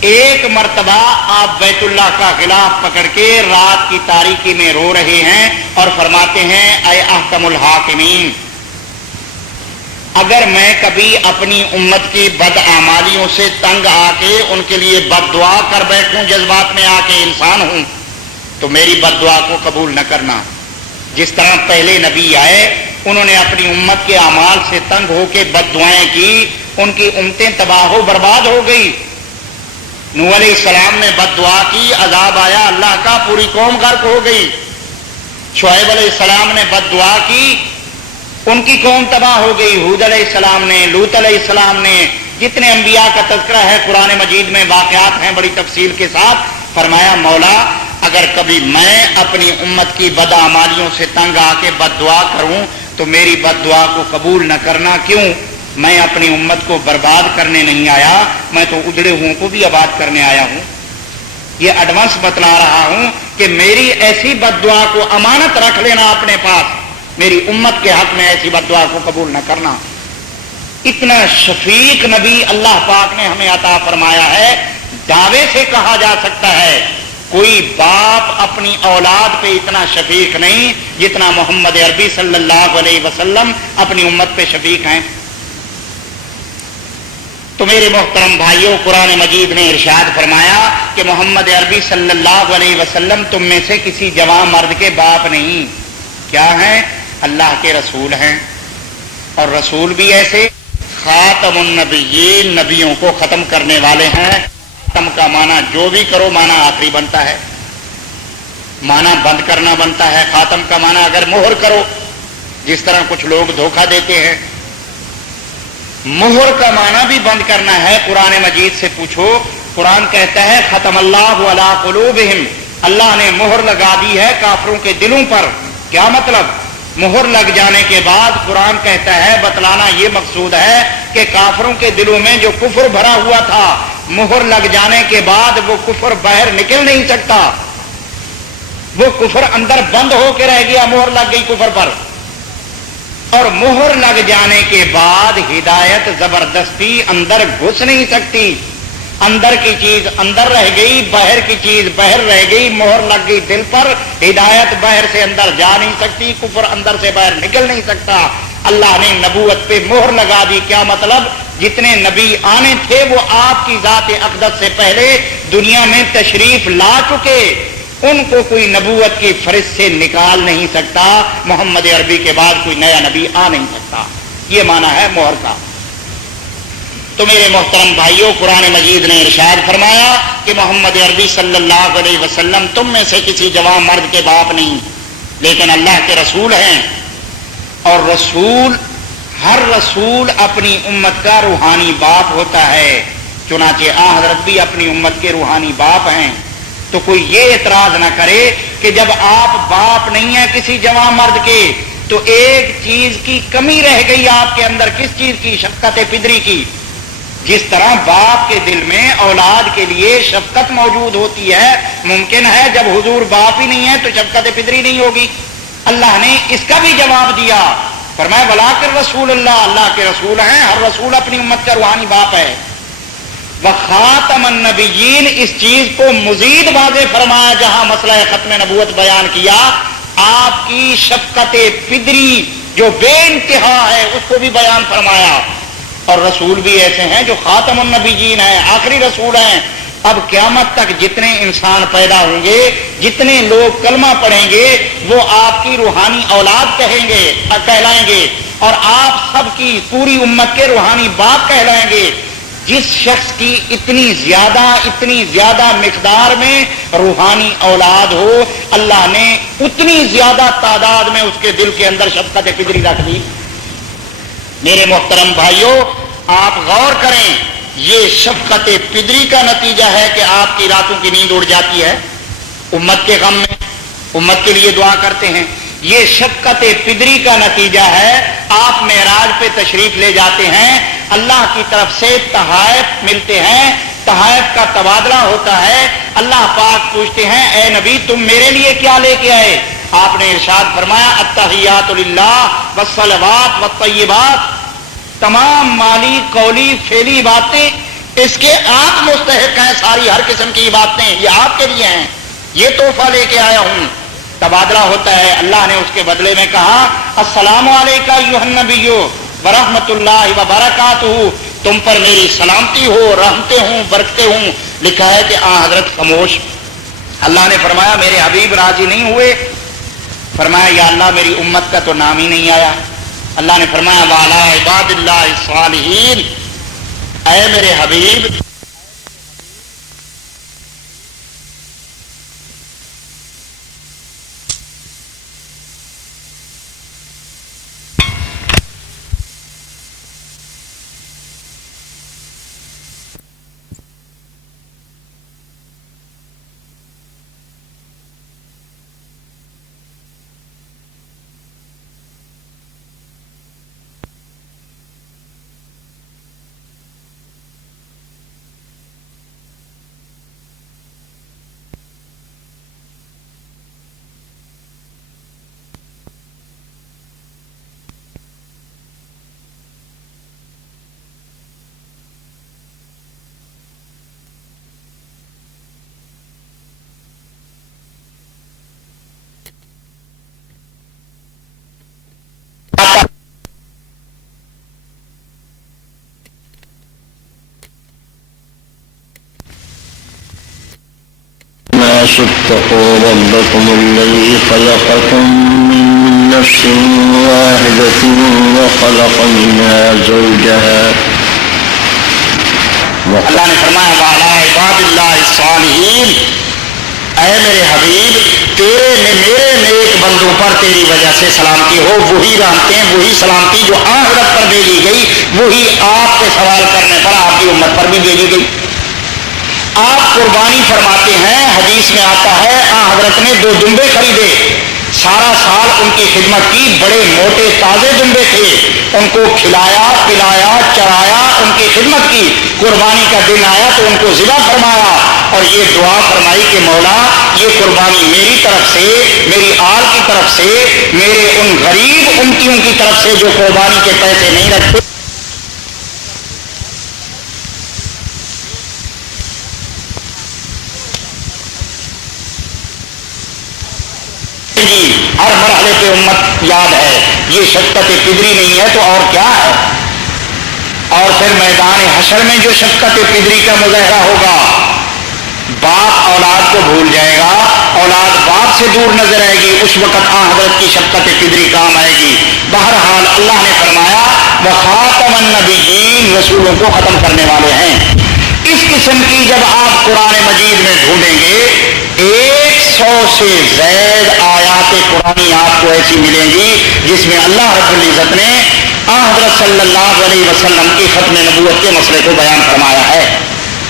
ایک مرتبہ آپ بیت اللہ کا غلاف پکڑ کے رات کی تاریکی میں رو رہے ہیں اور فرماتے ہیں اے احکم الحاکمین، اگر میں کبھی اپنی امت کی بدعمالیوں سے تنگ آ کے ان کے لیے بد دعا کر بیٹھوں، جذبات میں آ کے انسان ہوں، تو میری بد دعا کو قبول نہ کرنا۔ جس طرح پہلے نبی آئے، انہوں نے اپنی امت کے اعمال سے تنگ ہو کے بد دعائیں کی، ان کی امتیں تباہ و برباد ہو گئی۔ نوح علیہ السلام نے بد دعا کی، عذاب آیا اللہ کا، پوری قوم غرق ہو گئی۔ شعیب علیہ السلام نے بد دعا کی، ان کی قوم تباہ ہو گئی۔ ہود علیہ السلام نے، لوط علیہ السلام نے، جتنے انبیاء کا تذکرہ ہے قرآن مجید میں، واقعات ہیں بڑی تفصیل کے ساتھ۔ فرمایا مولا اگر کبھی میں اپنی امت کی بدعمالیوں سے تنگ آ کے بد دعا کروں تو میری بد دعا کو قبول نہ کرنا۔ کیوں؟ میں اپنی امت کو برباد کرنے نہیں آیا، میں تو اجڑے ہوں کو بھی آباد کرنے آیا ہوں۔ یہ ایڈوانس بتلا رہا ہوں کہ میری ایسی بد دعا کو امانت رکھ لینا اپنے پاس، میری امت کے حق میں ایسی بد دعا کو قبول نہ کرنا۔ اتنا شفیق نبی اللہ پاک نے ہمیں عطا فرمایا ہے، دعوے سے کہا جا سکتا ہے کوئی باپ اپنی اولاد پہ اتنا شفیق نہیں جتنا محمد عربی صلی اللہ علیہ وسلم اپنی امت پہ شفیق ہیں۔ تو میرے محترم بھائیوں، قرآن مجید نے ارشاد فرمایا کہ محمد عربی صلی اللہ علیہ وسلم تم میں سے کسی جوان مرد کے باپ نہیں، کیا ہیں؟ اللہ کے رسول ہیں، اور رسول بھی ایسے خاتم النبیین، نبیوں کو ختم کرنے والے ہیں۔ ختم کا معنی جو بھی کرو معنی آخری بنتا ہے، معنی بند کرنا بنتا ہے۔ خاتم کا معنی اگر مہر کرو، جس طرح کچھ لوگ دھوکہ دیتے ہیں، مہر کا معنی بھی بند کرنا ہے۔ قرآن مجید سے پوچھو، قرآن کہتا ہے ختم اللہ علی قلوبہم، اللہ نے مہر لگا دی ہے کافروں کے دلوں پر۔ کیا مطلب؟ مہر لگ جانے کے بعد قرآن کہتا ہے، بتلانا یہ مقصود ہے کہ کافروں کے دلوں میں جو کفر بھرا ہوا تھا، مہر لگ جانے کے بعد وہ کفر باہر نکل نہیں سکتا، وہ کفر اندر بند ہو کے رہ گیا، مہر لگ گئی کفر پر۔ اور مہر لگ جانے کے بعد ہدایت زبردستی اندر گھس نہیں سکتی، اندر کی چیز اندر رہ گئی، باہر کی چیز باہر رہ گئی، مہر لگ گئی دل پر، ہدایت باہر سے اندر جا نہیں سکتی، کفر اندر سے باہر نکل نہیں سکتا۔ اللہ نے نبوت پہ مہر لگا دی۔ کیا مطلب؟ جتنے نبی آنے تھے وہ آپ کی ذات اقدس سے پہلے دنیا میں تشریف لا چکے، ان کو کوئی نبوت کی فہرست سے نکال نہیں سکتا۔ محمد عربی کے بعد کوئی نیا نبی آ نہیں سکتا، یہ معنی ہے مہر کا۔ تو میرے محترم بھائیوں، قرآن مجید نے ارشاد فرمایا کہ محمد عربی صلی اللہ علیہ وسلم تم میں سے کسی جوان مرد کے باپ نہیں، لیکن اللہ کے رسول ہیں، اور رسول، ہر رسول اپنی امت کا روحانی باپ ہوتا ہے، چنانچہ آن حضرت بھی اپنی امت کے روحانی باپ ہیں۔ تو کوئی یہ اعتراض نہ کرے کہ جب آپ باپ نہیں ہیں کسی جوان مرد کے تو ایک چیز کی کمی رہ گئی آپ کے اندر۔ کس چیز کی؟ شفقت پدری کی۔ جس طرح باپ کے دل میں اولاد کے لیے شفقت موجود ہوتی ہے، ممکن ہے جب حضور باپ ہی نہیں ہے تو شفقت پدری نہیں ہوگی۔ اللہ نے اس کا بھی جواب دیا، فرمایا ولاکن رسول اللہ، اللہ کے رسول ہیں، ہر رسول اپنی امت کا روحانی باپ ہے۔ وخاتم النبیین، اس چیز کو مزید واضح فرمایا جہاں مسئلہ ختم نبوت بیان کیا، آپ کی شفقت پدری جو بے انتہا ہے اس کو بھی بیان فرمایا۔ اور رسول بھی ایسے ہیں جو خاتم النبیین ہیں، آخری رسول ہیں۔ اب قیامت تک جتنے انسان پیدا ہوں گے، جتنے لوگ کلمہ پڑھیں گے، وہ آپ کی روحانی اولاد کہلائیں گے، اور آپ سب کی پوری امت کے روحانی باپ کہلائیں گے۔ جس شخص کی اتنی زیادہ مقدار میں روحانی اولاد ہو، اللہ نے اتنی زیادہ تعداد میں اس کے دل کے اندر شفقت پدری رکھ دی۔ میرے محترم بھائیوں، آپ غور کریں، یہ شفقت پدری کا نتیجہ ہے کہ آپ کی راتوں کی نیند اڑ جاتی ہے امت کے غم میں، امت کے لیے دعا کرتے ہیں۔ یہ شفقت پدری کا نتیجہ ہے، آپ معراج پہ تشریف لے جاتے ہیں، اللہ کی طرف سے تحائف ملتے ہیں، تحائف کا تبادلہ ہوتا ہے، اللہ پاک پوچھتے ہیں اے نبی تم میرے لیے کیا لے کے آئے؟ آپ نے ارشاد فرمایا التحیات للہ والصلوات والطیبات، تمام مالی قولی فعلی باتیں اس کے آپ مستحق ہیں ساری ہر قسم کی باتیں، یہ آپ کے لیے ہیں، یہ تحفہ لے کے آیا ہوں۔ تبادلہ ہوتا ہے، اللہ نے اس کے بدلے میں کہا السلام علیکم ایھا النبی ورحمۃ اللہ وبرکاتہ، تم پر میری سلامتی ہو، رحمتیں ہوں، برکتیں ہوں۔ لکھا ہے کہ حضرت خاموش۔ اللہ نے فرمایا میرے حبیب راضی نہیں ہوئے؟ فرمایا یا اللہ میری امت کا تو نام ہی نہیں آیا۔ اللہ نے فرمایا وعلی عباد اللہ الصالحین، اے میرے حبیب اتقوا ربكم الذي خلقكم من نفس واحدة وخلق منها زوجها۔ اللہ نے فرمایا وعلی عباد اللہ الصالحین، اے میرے حبیب تیرے نے میرے نیک بندوں پر تیری وجہ سے سلامتی ہو۔ وہی رحمتیں، وہی سلامتی جو آخرت پر بھیجی گئی، وہی آپ کے سوال کرنے پر آپ کی امت پر بھی بھیجی گئی۔ آپ قربانی فرماتے ہیں، حدیث میں آتا ہے حضرت نے 2 دمبے خریدے، سارا سال ان کی خدمت کی، بڑے موٹے تازے دمبے تھے، ان کو کھلایا پلایا چرایا، ان کی خدمت کی۔ قربانی کا دن آیا تو ان کو ذبح فرمایا اور یہ دعا فرمائی کہ مولا یہ قربانی میری طرف سے، میری آل کی طرف سے، میرے ان غریب امتیوں کی طرف سے جو قربانی کے پیسے نہیں رکھتے، ہر مرحلے پہ امت یاد ہے۔ یہ شفقت پدری نہیں ہے تو اور کیا ہے؟ اور پھر میدان حشر میں جو شفقت پدری کا مظاہرہ ہوگا، باپ اولاد کو بھول جائے گا، اولاد باپ سے دور نظر آئے گی، اس وقت حضرت کی شفقت پدری کام آئے گی۔ بہرحال اللہ نے فرمایا وخاتم النبیین، رسولوں کو ختم کرنے والے ہیں۔ اس قسم کی جب آپ قرآن مجید میں ڈھونڈیں گے 100 سے زائد آیات قرآنی آپ کو ایسی ملیں گی جس میں اللہ رب العزت نے حضرت صلی اللہ علیہ وسلم کی ختم نبوت کے مسئلے کو بیان فرمایا ہے۔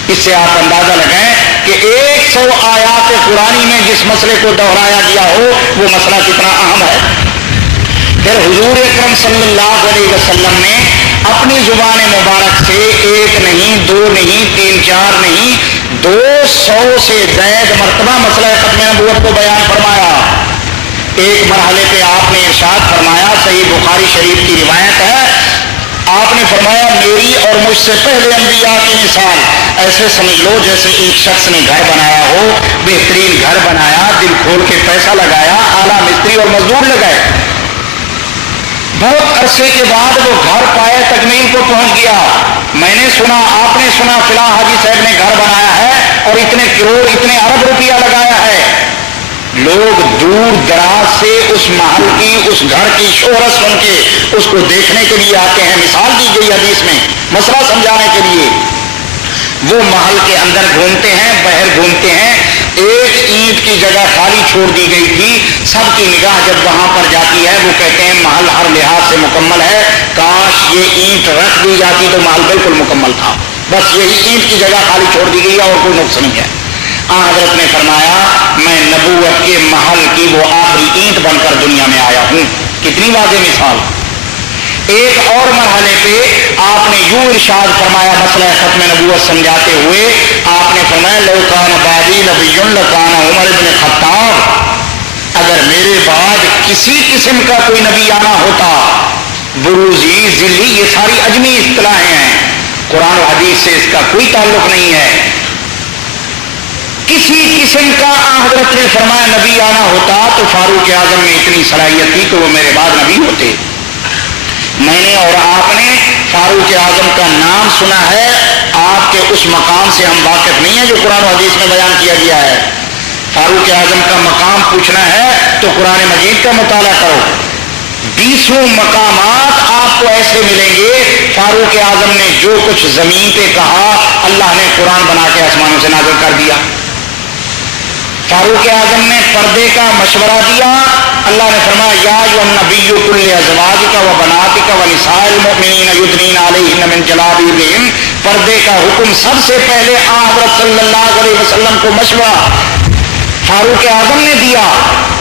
اس سے آپ اندازہ لگائیں کہ 100 آیات قرآنی میں جس مسئلے کو دہرایا گیا ہو وہ مسئلہ کتنا اہم ہے۔ پھر حضور اکرم صلی اللہ علیہ وسلم نے اپنی زبان مبارک سے 1 نہیں 2 نہیں 3 4 نہیں 200 سے زائد مرتبہ مسئلہ ختم نبوت کو بیان فرمایا۔ ایک مرحلے پہ آپ نے ارشاد فرمایا، صحیح بخاری شریف کی روایت ہے، آپ نے فرمایا میری اور مجھ سے پہلے انبیاء کی مثال ایسے سمجھ لو جیسے ایک شخص نے گھر بنایا ہو، بہترین گھر بنایا، دل کھول کے پیسہ لگایا، اعلیٰ مستری اور مزدور لگائے، بہت عرصے کے بعد وہ گھر پائے، تکمیل کو پہنچ گیا۔ میں نے سنا، آپ نے سنا فلاں حاجی صاحب نے گھر بنایا ہے اور اتنے کروڑ اتنے ارب روپیہ لگایا ہے۔ لوگ دور دراز سے اس محل کی، اس گھر کی شہرت سن کے اس کو دیکھنے کے لیے آتے ہیں۔ مثال دی گئی حدیث میں مسئلہ سمجھانے کے لیے۔ وہ محل کے اندر گھومتے ہیں، باہر گھومتے ہیں، ایک اینٹ کی جگہ خالی چھوڑ دی گئی تھی۔ سب کی نگاہ جب وہاں پر جاتی ہے وہ کہتے ہیں محل ہر لحاظ سے مکمل ہے، کاش یہ اینٹ رکھ دی جاتی تو محل بالکل مکمل تھا، بس یہی اینٹ کی جگہ خالی چھوڑ دی گئی ہے اور کوئی نقص نہیں ہے۔ حضرت نے فرمایا میں نبوت کے محل کی وہ آخری اینٹ بن کر دنیا میں آیا ہوں۔ کتنی واضح مثال۔ ایک اور مرحلے پہ آپ نے یوں ارشاد فرمایا مسئلہ ختم نبوت سمجھاتے ہوئے، آپ نے فرمایا لو کان بعدی نبی لکان عمر بن خطاب، اگر میرے بعد کسی قسم کا کوئی نبی آنا ہوتا، بروزی ذلی یہ ساری عجمی اصطلاحیں ہیں، قرآن و حدیث سے اس کا کوئی تعلق نہیں ہے. کسی قسم کا حضرت نے فرمایا نبی آنا ہوتا تو فاروق اعظم میں اتنی صلاحیت تھی کہ وہ میرے بعد نبی ہوتے. میں نے اور آپ نے فاروق اعظم کا نام سنا ہے، آپ کے اس مقام سے ہم واقف نہیں ہیں جو قرآن و حدیث میں بیان کیا گیا ہے. فاروق اعظم کا مقام پوچھنا ہے تو قرآن مجید کا مطالعہ کرو. 20 مقامات آپ کو ایسے ملیں گے فاروق اعظم نے جو کچھ زمین پہ کہا اللہ نے قرآن بنا کے آسمانوں سے نازل کر دیا. فاروق اعظم نے پردے کا مشورہ دیا، اللہ نے فرمایا یا ایھا النبی قل لازواجک و بناتک و نساء المؤمنین یدنین علیہن من جلابیبہن. پردے کا حکم سب سے پہلے حضرت صلی اللہ علیہ وسلم کو مشورہ فاروق اعظم نے دیا.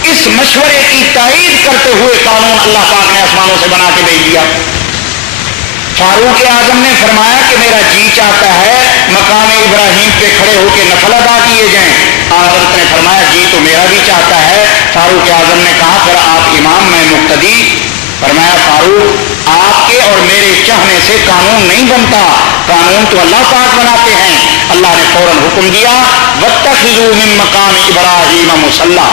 اس مشورے کی تائید کرتے ہوئے قانون اللہ پاک نے آسمانوں سے بنا کے بھیج دیا. فاروق اعظم نے فرمایا کہ میرا جی چاہتا ہے مقام ابراہیم پہ کھڑے ہو کے نفل ادا کیے جائیں. حضرت نے فرمایا جی تو میرا بھی چاہتا ہے. فاروق اعظم نے کہا پھر آپ امام میں مقتدی. فرمایا فاروق آپ کے اور میرے چاہنے سے قانون نہیں بنتا، قانون تو اللہ پاک بناتے ہیں. اللہ نے فوراً حکم دیا واتخذوا من مقام ابراہیم مصلی.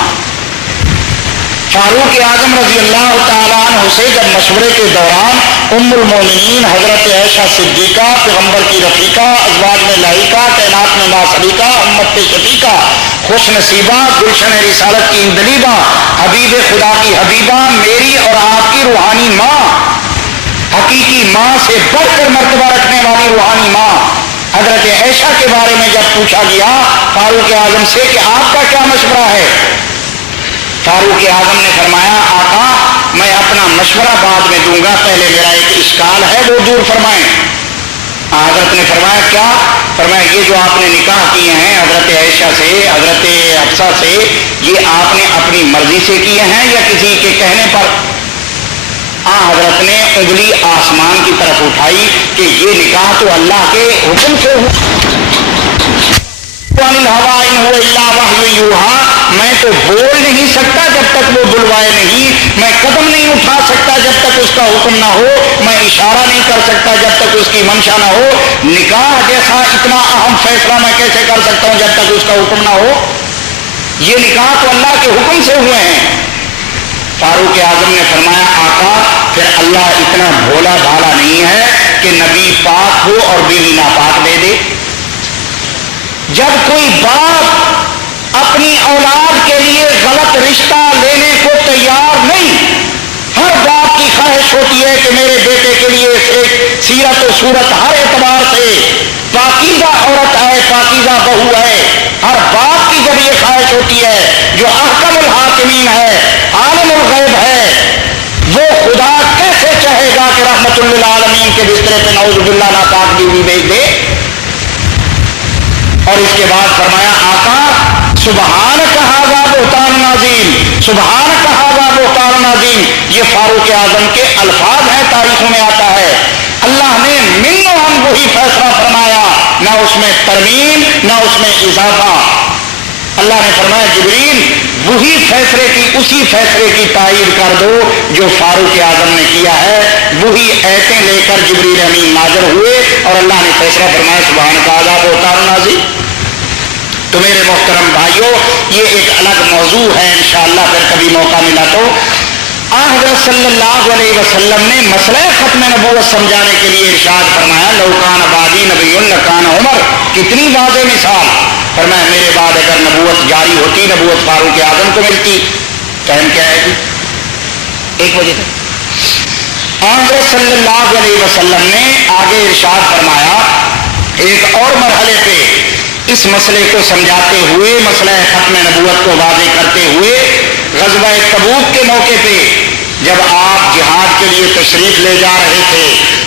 فاروق اعظم رضی اللہ تعالیٰ عنہ سے جب مشورے کے دوران ام المومنین حضرت عائشہ صدیقہ پیغمبر کی رفیقہ ازواج میں لائقہ کائنات میں ناصریقہ امت پہ شفیقہ خوش نصیبہ گلشن رسالت کی اندلیبہ حبیب خدا کی حبیبہ میری اور آپ کی روحانی ماں، حقیقی ماں سے بڑھ کر مرتبہ رکھنے والی روحانی ماں حضرت عائشہ کے بارے میں جب پوچھا گیا فاروق اعظم سے کہ آپ کا کیا مشورہ ہے، فاروق اعظم نے فرمایا آقا میں اپنا مشورہ بعد میں دوں گا، پہلے میرا ایک اشکال ہے وہ دور فرمائیں. حضرت نے فرمایا کیا؟ فرمایا یہ جو آپ نے نکاح کیے ہیں حضرت عائشہ سے حضرت حفصہ سے یہ آپ نے اپنی مرضی سے کیے ہیں یا کسی کے کہنے پر؟ حضرت نے انگلی آسمان کی طرف اٹھائی کہ یہ نکاح تو اللہ کے حکم سے میں تو بول نہیں سکتا جب تک وہ بلوائے نہیں، میں قدم نہیں اٹھا سکتا جب تک اس کا حکم نہ ہو، میں اشارہ نہیں کر سکتا جب تک اس کی منشا نہ ہو. نکاح جیسا اتنا اہم فیصلہ میں کیسے کر سکتا ہوں جب تک اس کا حکم نہ ہو؟ یہ نکاح تو اللہ کے حکم سے ہوئے ہیں. فاروق اعظم نے فرمایا آقا پھر اللہ اتنا بھولا بھالا نہیں ہے کہ نبی پاک ہو اور بیوی ناپاک دے دے. جب کوئی باپ اپنی اولاد کے لیے غلط رشتہ لینے کو تیار نہیں، ہر باپ کی خواہش ہوتی ہے کہ میرے بیٹے کے لیے ایک سیرت و صورت ہر اعتبار سے پاکیزہ عورت ہے، پاکیزہ بہو ہے. ہر باپ کی جب یہ خواہش ہوتی ہے جو احکم الحاکمین ہے عالم الغیب ہے وہ خدا کیسے چاہے گا کہ رحمت للعالمین کے بسترے پہ نعوذ باللہ ناپاک بیوی بھیج دے؟ اور اس کے بعد فرمایا آقا سبحانک ھذا بہتان عظیم، سبحانک ھذا بہتان عظیم. یہ فاروق اعظم کے الفاظ ہیں، تاریخوں میں آتا ہے. اللہ نے من و ہم وہی فیصلہ فرمایا، نہ اس میں ترمیم نہ اس میں اضافہ. اللہ نے فرمایا جبریل وہی فیصلے کی اسی فیصلے کی تائید کر دو جو فاروق اعظم نے کیا ہے. وہی ایتیں لے کر جبریل امین نازل ہوئے اور اللہ نے فیصلہ فرمایا سبحانک ھذا بہتان عظیم. تو میرے محترم بھائیوں یہ ایک الگ موضوع ہے، انشاءاللہ پھر کبھی موقع ملا تو. حضرت صلی اللہ علیہ وسلم نے مسئلہ ختم نبوت سمجھانے کے لیے ارشاد فرمایا لو کان بعدی نبی لکان عمر. کتنی واضح مثال. فرمایا میرے بعد اگر نبوت جاری ہوتی نبوت فاروق اعظم کو ملتی. ٹائم کیا ہے جی؟ 1 بجے تک. حضرت صلی اللہ علیہ وسلم نے آگے ارشاد فرمایا ایک اور مرحلے پہ اس مسئلے کو سمجھاتے ہوئے مسئلہ ختم نبوت کو واضح کرتے ہوئے غزوہ تبوک کے موقع پہ جب آپ جہاد کے لیے تشریف لے جا رہے تھے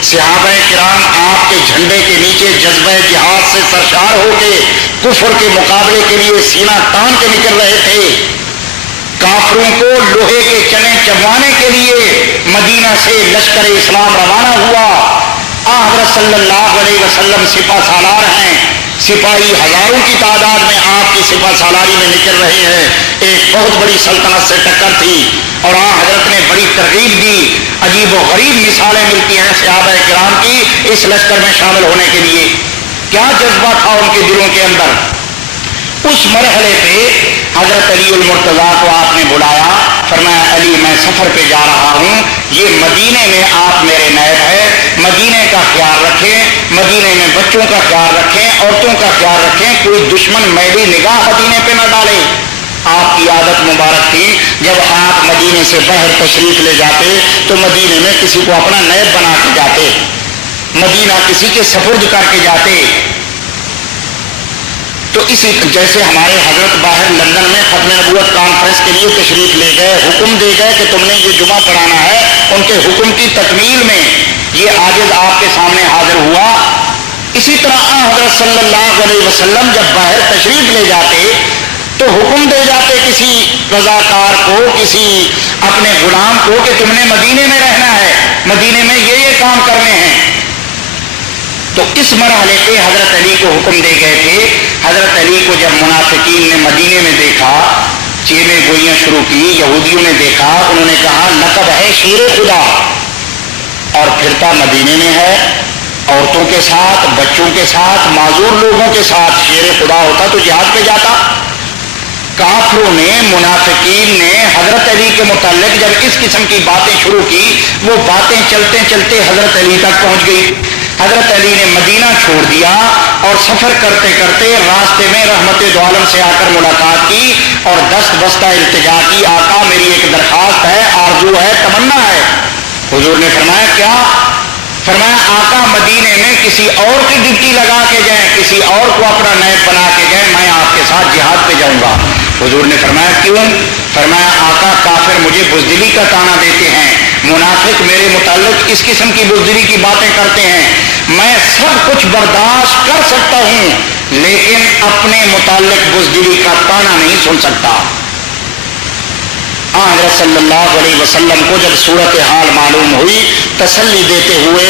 صحابہ کرام آپ کے جھنڈے کے نیچے جذبہ جہاد سے سرشار ہو کے کفر کے مقابلے کے لیے سینہ تان کے نکل رہے تھے. کافروں کو لوہے کے چنے چبوانے کے لیے مدینہ سے لشکر اسلام روانہ ہوا. حضرت صلی اللہ علیہ وسلم سپہ سالار ہیں، سپاہی ہزاروں کی تعداد میں آپ کی سپہ سالاری میں نکل رہے ہیں. ایک بہت بڑی سلطنت سے ٹکر تھی اور حضرت نے بڑی ترغیب دی. عجیب و غریب مثالیں ملتی ہیں صحابہ کرام کی اس لشکر میں شامل ہونے کے لیے. کیا جذبہ تھا ان کے دلوں کے اندر. اس مرحلے پہ حضرت علی المرتضیٰ کو آپ نے بلایا. فرمایا علی میں سفر پہ جا رہا ہوں, یہ مدینے میں آپ میرے نائب ہیں, مدینے کا خیال رکھیں, مدینے میں بچوں کا خیال رکھیں, عورتوں کا خیال رکھیں, کوئی دشمن میلی نگاہ مدینے پہ نہ ڈالے. آپ کی عادت مبارک تھی جب آپ مدینے سے باہر تشریف لے جاتے تو مدینے میں کسی کو اپنا نائب بنا کے جاتے, مدینہ کسی کے سپرد کر کے جاتے. تو اسی جیسے ہمارے حضرت باہر لندن میں ختم نبوت کانفرنس کے لیے تشریف لے گئے, حکم دے گئے کہ تم نے یہ جمعہ پڑھانا ہے, ان کے حکم کی تکمیل میں یہ عاجز آپ کے سامنے حاضر ہوا. اسی طرح حضرت صلی اللہ علیہ وسلم جب باہر تشریف لے جاتے تو حکم دے جاتے کسی رضاکار کو, کسی اپنے غلام کو کہ تم نے مدینے میں رہنا ہے, مدینے میں یہ کام کرنے ہیں. تو اس مرحلے پہ حضرت علی کو حکم دے گئے تھے. حضرت علی کو جب منافقین نے مدینے میں دیکھا, چیلیں گوئیاں شروع کی, یہودیوں نے دیکھا, انہوں نے کہا لقب ہے شیر خدا, اور پھرتا مدینے میں ہے, عورتوں کے ساتھ, بچوں کے ساتھ, معذور لوگوں کے ساتھ. شیر خدا ہوتا تو جہاد پہ جاتا. کافروں نے, منافقین نے حضرت علی کے متعلق جب اس قسم کی باتیں شروع کی, وہ باتیں چلتے چلتے حضرت علی تک پہنچ گئی. حضرت علی نے مدینہ چھوڑ دیا اور سفر کرتے کرتے راستے میں رحمت دو عالم سے آ کر ملاقات کی اور دست بستہ التجا کی, آقا میری ایک درخواست ہے, آرزو ہے, تمنا ہے. حضور نے فرمایا کیا؟ فرمایا آقا مدینے میں کسی اور کی ڈپٹی لگا کے جائیں, کسی اور کو اپنا نائب بنا کے جائیں, میں آپ کے ساتھ جہاد پہ جاؤں گا. حضور نے فرمایا کیوں؟ فرمایا آقا کافر مجھے بزدلی کا طعنہ دیتے ہیں, منافق میرے متعلق اس قسم کی بزدلی کی باتیں کرتے ہیں, میں سب کچھ برداشت کر سکتا ہوں لیکن اپنے متعلق بزدلی کا طعنہ نہیں سن سکتا. حضرت صلی اللہ علیہ وسلم کو جب صورتحال معلوم ہوئی, تسلی دیتے ہوئے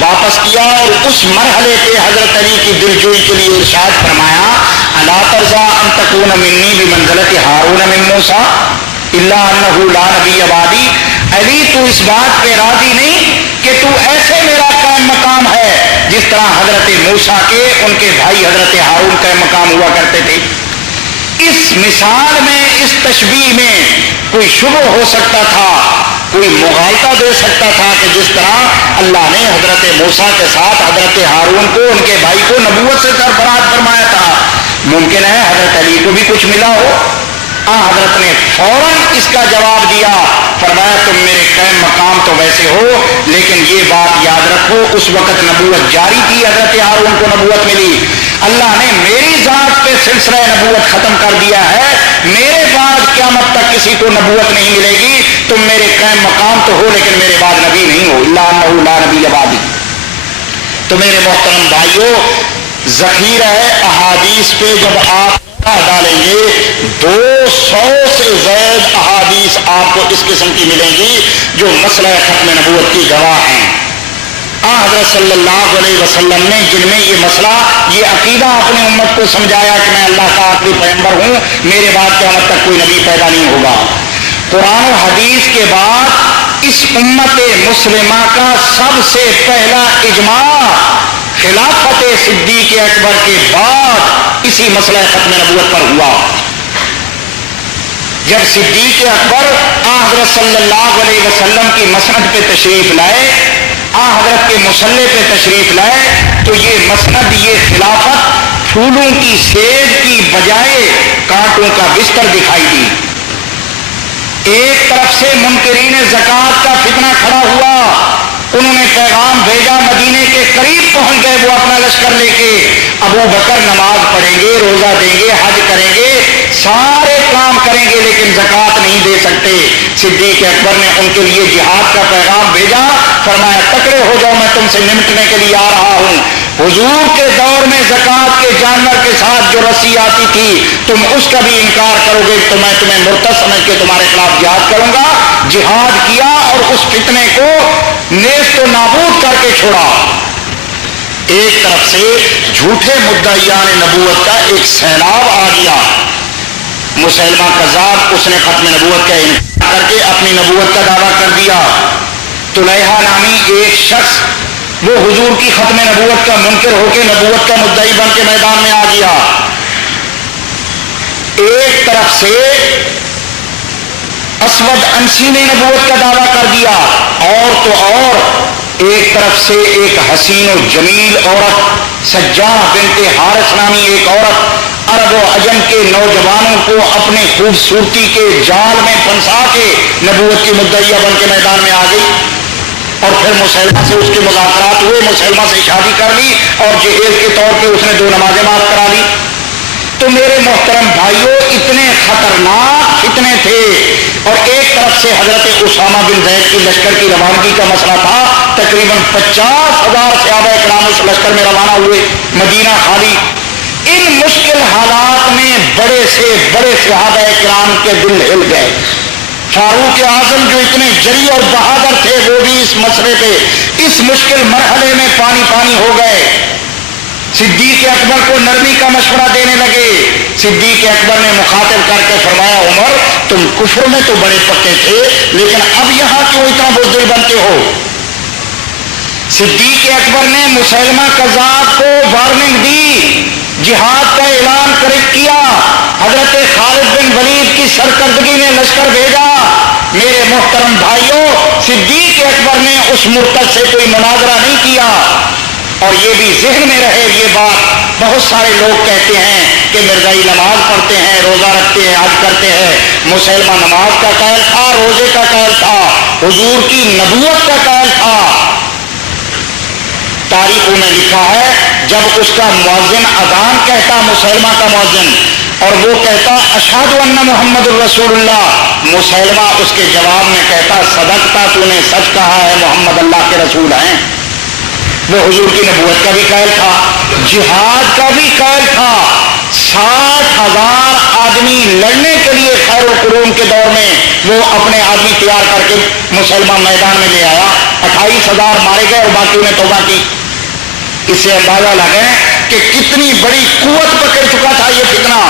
واپس کیا اور اس مرحلے پہ حضرت علی کی دلجوئی کے لیے ارشاد فرمایا الا ترضى ان تكون مني بمنزلة هارون من موسى الا انه لا نبي بعدي. علی تو اس بات پہ راضی نہیں کہ تو ایسے میرا قائم مقام ہے جس طرح حضرت موسیٰ کے ان کے بھائی حضرت ہارون کا مقام ہوا کرتے تھے. اس مثال میں, اس تشبیہ میں کوئی شبہ ہو سکتا تھا, کوئی مغالطہ دے سکتا تھا کہ جس طرح اللہ نے حضرت موسیٰ کے ساتھ حضرت ہارون کو, ان کے بھائی کو نبوت سے سرفراز فرمایا تھا, ممکن ہے حضرت علی کو بھی کچھ ملا ہو. حضرت نے فوراً اس کا جواب دیا, فرمایا تم میرے قائم مقام تو ویسے ہو لیکن یہ بات یاد رکھو اس وقت نبوت جاری تھی, حضرت ہارون کو نبوت ملی, اللہ نے میری ذات پہ سلسلہ نبوت ختم کر دیا ہے, میرے بعد قیامت تک کسی کو نبوت نہیں ملے گی. تم میرے قائم مقام تو ہو لیکن میرے بعد نبی نہیں ہو, الا انہ لا نبی بعدی. تو میرے محترم بھائیوں, ذخیرہ احادیث پہ جب آپ ڈالیں گے 200 سے زائد احادیث آپ کو اس قسم کی ملیں گی جو مسئلہ ختم نبوت کی گواہ ہیں. حضرت صلی اللہ علیہ وسلم نے جن میں یہ مسئلہ, یہ عقیدہ اپنی امت کو سمجھایا کہ میں اللہ کا آخری پیغمبر ہوں, میرے بعد قیامت تک کوئی نبی پیدا نہیں ہوگا. قرآن و حدیث کے بعد اس امت مسلمہ کا سب سے پہلا اجماع خلافت صدیق اکبر کے بعد اسی مسئلہ ختم نبوت پر ہوا. جب صدیق اکبر حضرت صلی اللہ علیہ وسلم کی مسند پہ تشریف لائے, حضرت کے مصلے پہ تشریف لائے, تو یہ مسند, یہ خلافت پھولوں کی سیج کی بجائے کانٹوں کا بستر دکھائی دی. ایک طرف سے منکرین زکوٰۃ کا فتنہ کھڑا ہوا, انہوں نے پیغام بھیجا, مدینے کے قریب پہنچ گئے وہ اپنا لشکر لے کے, ابو بکر نماز پڑھیں گے, روزہ دیں گے, حج کریں گے, سارے کام کریں گے لیکن زکوٰۃ نہیں دے سکتے. صدیق اکبر نے ان کے لیے جہاد کا پیغام بھیجا, فرمایا تکڑے ہو جاؤ, میں تم سے نمٹنے کے لیے آ رہا ہوں. حضور کے دور میں زکوٰۃ کے جانور کے ساتھ جو رسی آتی تھی تم اس کا بھی انکار کرو گے تو میں تمہیں مرتد سمجھ کے تمہارے خلاف جہاد کروں گا. جہاد کیا اور اس فتنے کو نیست و نابود کر کے چھوڑا. ایک طرف سے جھوٹے مدعیان نبوت کا ایک سیلاب آ گیا. مسیلمہ کذاب، اس نے ختم نبوت کا انکار کر کے اپنی نبوت کا دعویٰ کر دیا. طلیحہ نامی ایک شخص وہ حضور کی ختم نبوت کا منکر ہو کے نبوت کا مدعی بن کے میدان میں آ گیا. ایک طرف سے اسود انسی نے نبوت کا دعویٰ کر دیا، اور تو اور ایک طرف سے ایک حسین و جمیل عورت سجاہ بنت حارث نامی ایک عورت عرب و عجم کے نوجوانوں کو اپنے خوبصورتی کے جال میں پھنسا کے نبوت کی مدعیہ بن کے میدان میں آ گئی. اور پھر مسلمہ سے اس کے مذاکرات ہوئے، مسلمہ سے شادی کر لی اور جہیز کے طور پہ اس نے 2 نمازیں معاف کرا لی. تو میرے محترم بھائیوں، اتنے خطرناک فتنے تھے. اور ایک طرف سے حضرت اسامہ بن زید کی لشکر کی روانگی کا مسئلہ تھا. تقریباً 50,000 صحابہ کرام اس لشکر میں روانہ ہوئے، مدینہ خالی. ان مشکل حالات میں بڑے سے بڑے صحابہ کرام کے دل ہل گئے. فاروق اعظم جو اتنے جری اور بہادر تھے، وہ بھی اس مسئلے پہ اس مشکل مرحلے میں پانی پانی ہو گئے. صدیق اکبر کو نرمی کا مشورہ دینے لگے. صدیق اکبر نے مخاطب کر کے فرمایا، عمر تم کفر میں تو بڑے پکے تھے، لیکن اب یہاں کیوں اتنا بزدل بنتے ہو؟ صدیق اکبر نے مسیلمہ کذاب کو وارننگ دی، جہاد کا اعلان کیا. حضرت خالد بن ولید کی سرکردگی میں لشکر بھیجا. میرے محترم بھائیوں، صدیق اکبر نے اس مرتد سے کوئی مناظرہ نہیں کیا. اور یہ بھی ذہن میں رہے یہ بات، بہت سارے لوگ کہتے ہیں کہ مرزائی نماز پڑھتے ہیں، روزہ رکھتے ہیں، حج کرتے ہیں. مسلمہ نماز کا قائل تھا، روزے کا قائل تھا، حضور کی نبوت کا قائل تھا. تاریخوں میں لکھا ہے جب اس کا مؤذن اذان کہتا، مسلمہ کا مؤذن، اور وہ کہتا اشہد ان محمد الرسول اللہ، مسلمہ اس کے جواب میں کہتا صدقتا، تو نے سچ کہا ہے، محمد اللہ کے رسول ہیں. وہ حضور کی نبوت کا بھی قائل تھا، جہاد کا بھی قائل تھا. 60,000 آدمی لڑنے کے لیے خیر القرون کے دور میں وہ اپنے آدمی تیار کر کے مسلمان میدان میں لے آیا. 28,000 مارے گئے اور باقیوں نے توبہ کی. اس سے اندازہ لگے کہ کتنی بڑی قوت پکڑ چکا تھا یہ فتنہ.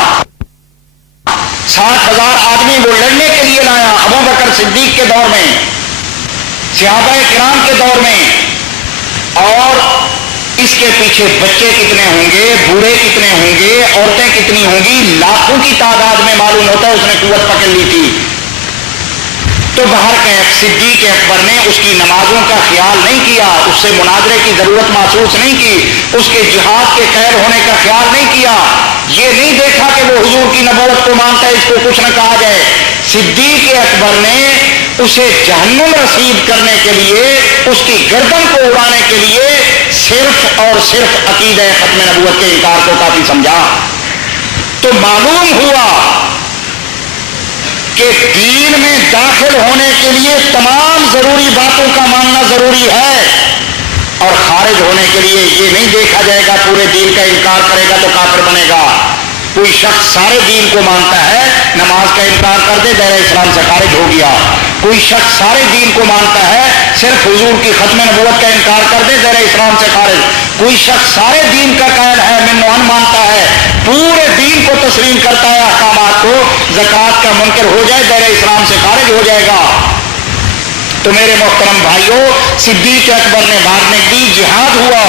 60,000 آدمی وہ لڑنے کے لیے لایا ابو بکر صدیق کے دور میں، صحابہ کرام کے دور میں. اور اس کے پیچھے بچے کتنے ہوں گے، بوڑھے کتنے ہوں گے، عورتیں کتنی ہوں گی، لاکھوں کی تعداد میں معلوم ہوتا ہے اس نے قوت پکڑ لی تھی. تو بہرکیف صدیق اکبر نے اس کی نمازوں کا خیال نہیں کیا، اس سے مناظرے کی ضرورت محسوس نہیں کی، اس کے جہاد کے قید ہونے کا خیال نہیں کیا. یہ نہیں دیکھا کہ وہ حضور کی نبوت کو مانتا ہے، اس کو کچھ نہ کہا جائے. صدیق اکبر نے اسے جہنم رسید کرنے کے لیے، اس کی گردن کو اڑانے کے لیے صرف اور صرف عقیدہ ختم نبوت کے انکار کو کافی سمجھا. تو معلوم ہوا کہ دین میں داخل ہونے کے لیے تمام ضروری باتوں کا ماننا ضروری ہے، اور خارج ہونے کے لیے یہ نہیں دیکھا جائے گا پورے دین کا انکار کرے گا تو کافر بنے گا. کوئی شخص سارے دین کو مانتا ہے، نماز کا انکار کر دے دائرہ اسلام سے خارج ہو گیا. کوئی شخص سارے دین کو مانتا ہے، صرف حضور کی ختم نبوت کا انکار کر دے دائرہ اسلام سے خارج. کوئی شخص سارے دین کا قائل ہے، من و ان مانتا ہے، پورے دین کو تسلیم کرتا ہے، احکامات کو، زکوٰۃ کا منکر ہو جائے دائرہ اسلام سے خارج ہو جائے گا. تو میرے محترم بھائیوں، صدیق اکبر نے وارننگ دی، جہاد ہوا.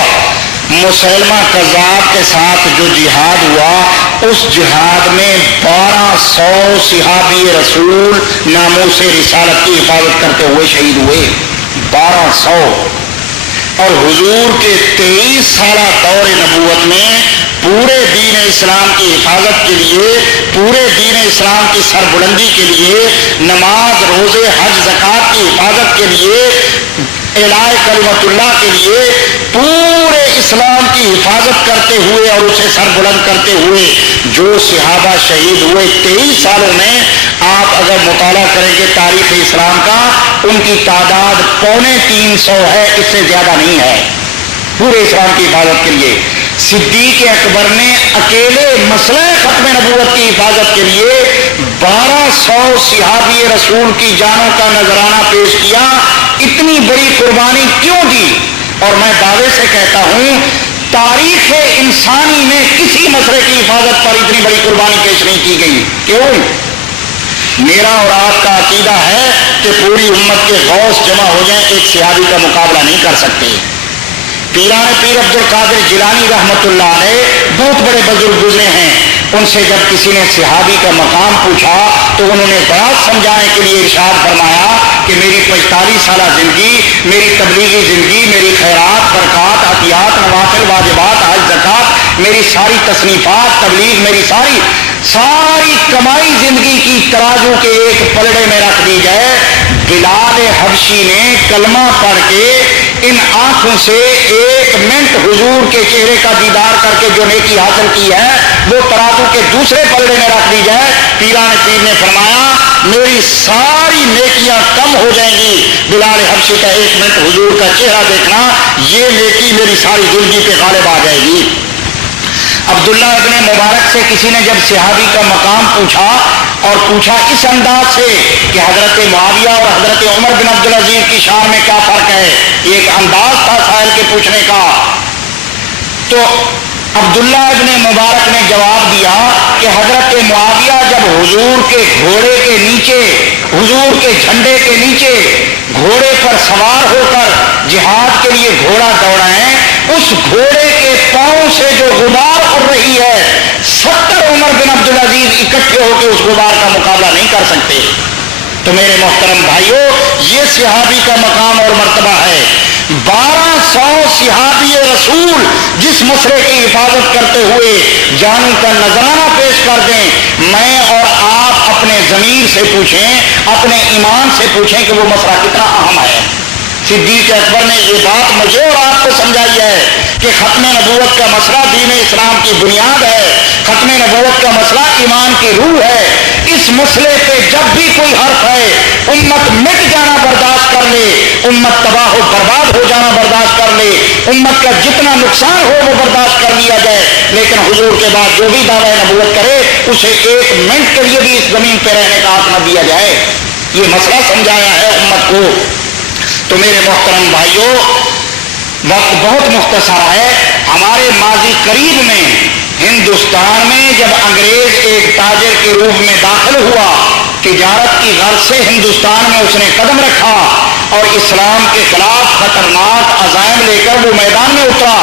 مسیلمہ کذاب کے ساتھ جو جہاد ہوا، اس جہاد میں 1200 صحابی رسول ناموس رسالت کی حفاظت کرتے ہوئے شہید ہوئے. 1200. اور حضور کے 23 سالہ دور نبوت میں پورے دین اسلام کی حفاظت کے لیے، پورے دین اسلام کی سربلندی کے لیے، نماز، روزے، حج، زکوٰۃ کی حفاظت کے لیے، اعلاء کلمت اللہ کے لیے، پورے اسلام کی حفاظت کرتے ہوئے اور اسے سربلند کرتے ہوئے جو صحابہ شہید ہوئے 23 سالوں میں، آپ اگر مطالعہ کریں گے تاریخ اسلام کا، ان کی تعداد 250 ہے، اس سے زیادہ نہیں ہے پورے اسلام کی حفاظت کے لیے. صدیق اکبر نے اکیلے مسئلہ ختم نبوت کی حفاظت کے لیے 1200 صحابی رسول کی جانوں کا نذرانہ پیش کیا. اتنی بڑی قربانی کیوں دی؟ اور میں دعوے سے کہتا ہوں تاریخ انسانی میں کسی مسئلے کی حفاظت پر اتنی بڑی قربانی پیش نہیں کی گئی. کیوں؟ میرا اور آپ کا عقیدہ ہے کہ پوری امت کے غوث جمع ہو جائیں ایک صحابی کا مقابلہ نہیں کر سکتے. پیران پیر عبد القادر جیلانی رحمت اللہ علیہ بہت بڑے بزرگ گزرے ہیں. ان سے جب کسی نے صحابی کا مقام پوچھا تو انہوں نے بڑا سمجھانے کے لیے ارشاد فرمایا کہ میری 45 سالہ زندگی، میری تبلیغی زندگی، میری خیرات، برکات، عطیات، نوافل، واجبات، حج، زکات، میری ساری تصنیفات، تبلیغ، میری ساری کمائی زندگی کی ترازو کے ایک پلڑے میں رکھ دی جائے. بلال حبشی نے کلمہ پڑھ کے ان آنکھوں سے 1 منٹ حضور کے چہرے کا دیدار کر کے جو نیکی حاصل کی ہے وہ ترازو کے دوسرے پلڑے میں رکھ دی جائے. پیران پیر نے فرمایا میری ساری نیکیاں کم ہو جائیں گی، بلال حبشی کا 1 منٹ حضور کا چہرہ دیکھنا یہ نیکی میری ساری زندگی پہ غالب آ جائے گی. عبداللہ ابن مبارک سے کسی نے جب صحابی کا مقام پوچھا اور پوچھا اس انداز سے کہ حضرت معاویہ اور حضرت عمر بن عبدالعزیز کی شان میں کیا فرق ہے، ایک انداز تھا سائل کے پوچھنے کا، تو عبداللہ ابن مبارک نے جواب دیا کہ حضرت معاویہ جب حضور کے گھوڑے کے نیچے، حضور کے جھنڈے کے نیچے گھوڑے پر سوار ہو کر جہاد کے لیے گھوڑا دوڑائیں، اس گھوڑے کے پاؤں سے جو غبار اڑ رہی ہے 70 عمر بن عبدالعزیز اکٹھے ہو کے اس غبار کا مقابلہ نہیں کر سکتے. تو میرے محترم بھائیوں یہ صحابی کا مقام اور مرتبہ ہے. 1200 صحابی رسول جس مسئلے کی حفاظت کرتے ہوئے جانوں کا نذرانہ پیش کر دیں، میں اور آپ اپنے ضمیر سے پوچھیں، اپنے ایمان سے پوچھیں کہ وہ مسئلہ کتنا اہم ہے. صدیق اکبر نے یہ بات مجھے اور آپ کو سمجھائی ہے کہ ختم نبوت کا مسئلہ دین اسلام کی بنیاد ہے، ختم نبوت کا مسئلہ ایمان کی روح ہے. اس مسئلے پہ جب بھی کوئی حرف ہے امت مٹ جانا برداشت کر لے، امت تباہ و برباد ہو جانا برداشت کر لے، امت کا جتنا نقصان ہو وہ برداشت کر لیا جائے، لیکن حضور کے بعد جو بھی دعوی نبوت کرے اسے 1 منٹ کے لیے بھی اس زمین پہ رہنے کا حق نہ دیا جائے. یہ مسئلہ سمجھایا ہے امت کو. تو میرے محترم بھائیوں وقت بہت مختصر ہے. ہمارے ماضی قریب میں ہندوستان میں جب انگریز ایک تاجر کے روپ میں داخل ہوا، تجارت کی غرض سے ہندوستان میں اس نے قدم رکھا اور اسلام کے خلاف خطرناک عزائم لے کر وہ میدان میں اترا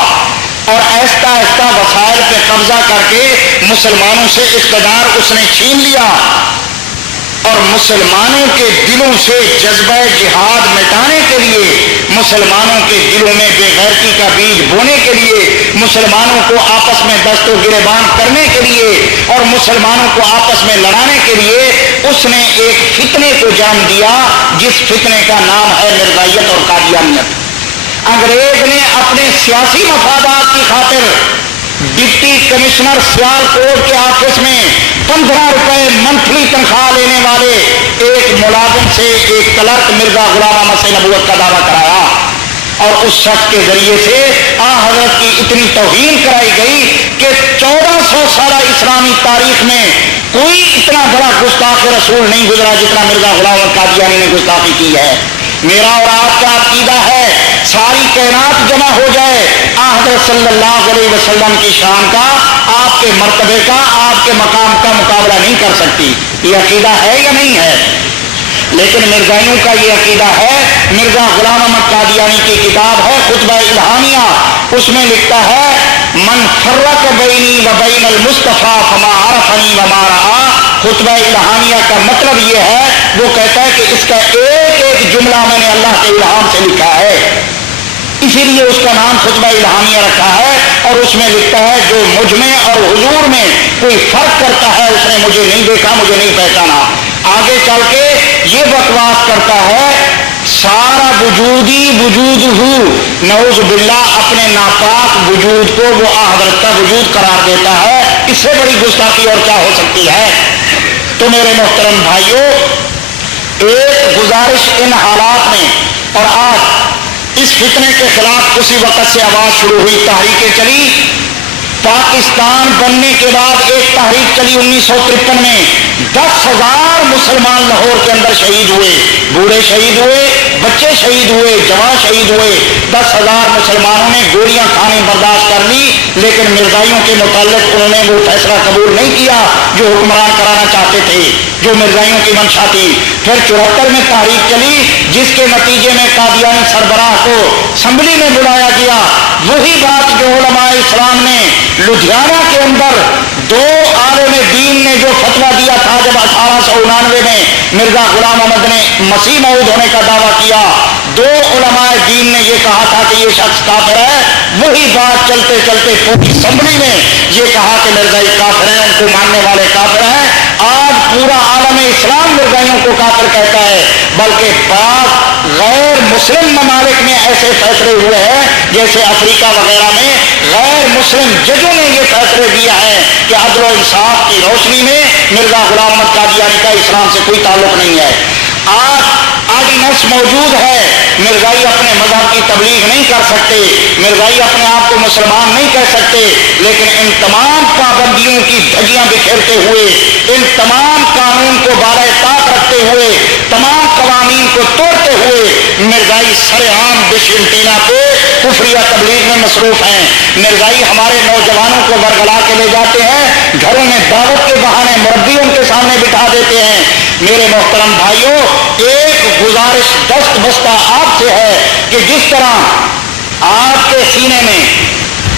اور آہستہ آہستہ وسائل پہ قبضہ کر کے مسلمانوں سے اقتدار اس نے چھین لیا اور مسلمانوں کے دلوں سے جذبہ جہاد مٹانے کے لیے، مسلمانوں کے دلوں میں بے غیرتی کا بیج بونے کے لیے، مسلمانوں کو آپس میں دست و گریبان کرنے کے لیے اور مسلمانوں کو آپس میں لڑانے کے لیے اس نے ایک فتنے کو جنم دیا جس فتنے کا نام ہے مرزائیت اور قادیانیت. انگریز نے اپنے سیاسی مفادات کی خاطر ڈپٹی کمشنر سیال کوٹ کے آفس میں 15 روپے منتھلی تنخواہ لینے والے ایک ملازم سے ایک کلرک مرزا غلام احمد سے نبوت کا دعویٰ کرایا اور اس شخص کے ذریعے سے حضرت کی اتنی توہین کرائی گئی کہ 1400 سالہ اسلامی تاریخ میں کوئی اتنا بڑا گستاخ رسول نہیں گزرا جتنا مرزا غلام احمد قادیانی نے گستاخی کی ہے. میرا اور آپ کا عقیدہ ہے ساری کائنات جمع ہو جائے حضرت صلی اللہ علیہ وسلم کی شان کا، آپ کے مرتبے کا، آپ کے مقام کا مقابلہ نہیں کر سکتی. یہ عقیدہ ہے یا نہیں ہے؟ لیکن مرزائیوں کا یہ عقیدہ ہے. مرزا غلام احمد قادیانی کی کتاب ہے خطبہ الہامیہ، اس میں لکھتا ہے من فرق بینی و بین المصطفیٰ فما عرفنی وما رعا. خطبہ الہامیہ کا مطلب یہ ہے، وہ کہتا ہے کہ اس کا ایک ایک جملہ میں نے اللہ کے الہام سے لکھا ہے، اسی لیے اس کا نام خطبہ الہامیہ رکھا ہے. اور اس میں لکھتا ہے جو مجھ میں اور حضور میں کوئی فرق کرتا ہے اس نے مجھے نہیں دیکھا، مجھے نہیں پہچانا. آگے چل کے یہ بکواس کرتا ہے سارا وجودی وجود ہو، نعوذ باللہ اپنے ناپاک وجود کو وہ حضرت کا وجود قرار دیتا ہے. اس سے بڑی گستاخی اور کیا ہو سکتی ہے؟ تو میرے محترم بھائیوں ایک گزارش ان حالات میں، اور آج اس فتنے کے خلاف اسی وقت سے آواز شروع ہوئی، تحریکیں چلی. پاکستان بننے کے بعد ایک تحریک چلی 1953 میں، 10,000 مسلمان لاہور کے اندر شہید ہوئے، بوڑھے شہید ہوئے، بچے شہید ہوئے، جوان شہید ہوئے، 10,000 مسلمانوں نے گولیاں کھانی برداشت کر لی، لیکن مرزائیوں کے متعلق انہوں نے وہ فیصلہ قبول نہیں کیا جو حکمران کرانا چاہتے تھے، جو مرزائیوں کی منشا تھی۔ پھر 74 میں تحریک چلی جس کے نتیجے میں قادیانی سربراہ کو اسمبلی میں بلایا گیا۔ وہی بات جو علماء اسلام نے لدھیانہ کے اندر 2 عالم دین نے جو فتویٰ دیا تھا جب 1899 میں مرزا غلام احمد نے مسیح موعود ہونے کا دعویٰ کیا، 2 علماء دین نے یہ کہا تھا کہ یہ شخص کافر ہے، وہی بات چلتے چلتے پوری اسمبلی میں یہ کہا کہ مرزائی کافر ہیں، ان کو ماننے والے کافر ہیں۔ آج پورا عالم اسلام مرزائیوں کو کافر کہتا ہے، بلکہ بعض غیر مسلم ممالک میں ایسے فیصلے ہوئے ہیں جیسے افریقہ وغیرہ میں غیر مسلم ججوں نے یہ فیصلے دیا ہے کہ عدل و انصاف کی روشنی میں مرزا غلام احمد قادیانی کا اسلام سے کوئی تعلق نہیں ہے۔ آج آرڈیننس موجود ہے، مرزائی اپنے مذہب کی تبلیغ نہیں کر سکتے، مرزائی اپنے آپ کو مسلمان نہیں کہہ سکتے، لیکن ان تمام پابندیوں کی دھجیاں بکھیرتے ہوئے، ان تمام قانون کو بالائے طاق رکھتے ہوئے، تمام قوانین کو توڑتے ہوئے مرزائی سرعام بشمٹینا پہ کفریہ تبلیغ میں مصروف ہیں۔ مرزائی ہمارے نوجوانوں کو ورگلا کے لے جاتے ہیں، گھروں میں دعوت کے بہانے مربی ان کے سامنے بٹھا دیتے ہیں۔ میرے محترم بھائیوں، ایک گزارش دست بستہ آپ سے ہے کہ جس طرح آپ کے سینے میں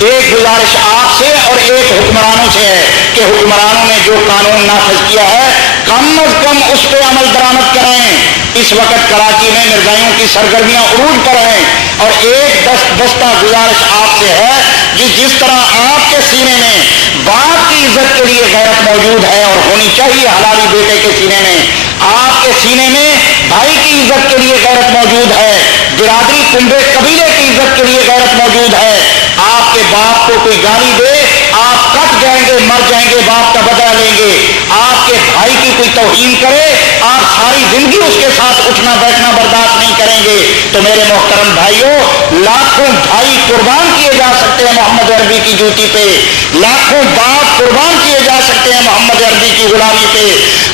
ایک گزارش آپ سے اور ایک حکمرانوں سے ہے کہ حکمرانوں نے جو قانون نافذ کیا ہے کم از کم اس پہ عمل درآمد کریں۔ اس وقت کراچی میں مرزائیوں کی سرگرمیاں عروج پر ہیں، اور ایک دست بستہ گزارش آپ سے ہے کہ جس طرح آپ کے سینے میں باپ کی عزت کے لیے غیرت موجود ہے اور ہونی چاہیے حلالی بیٹے کے سینے میں، آپ کے سینے میں بھائی کی عزت کے لیے غیرت موجود ہے، برادری کنبے قبیلے کی عزت کے لیے غیرت موجود ہے۔ آپ کے باپ کو کوئی گالی دے، آپ کٹ جائیں گے، مر جائیں گے، باپ کا بدلہ لیں گے۔ آپ کے بھائی کی کوئی توہین کرے، آپ ساری زندگی اس کے ساتھ اٹھنا بیٹھنا برداشت نہیں کریں گے۔ تو میرے محترم بھائیوں، لاکھوں بھائی قربان کیے جا سکتے ہیں محمد عربی کی جوتی پہ، لاکھوں باپ قربان کیے جا سکتے ہیں محمد عربی کی غلامی پہ،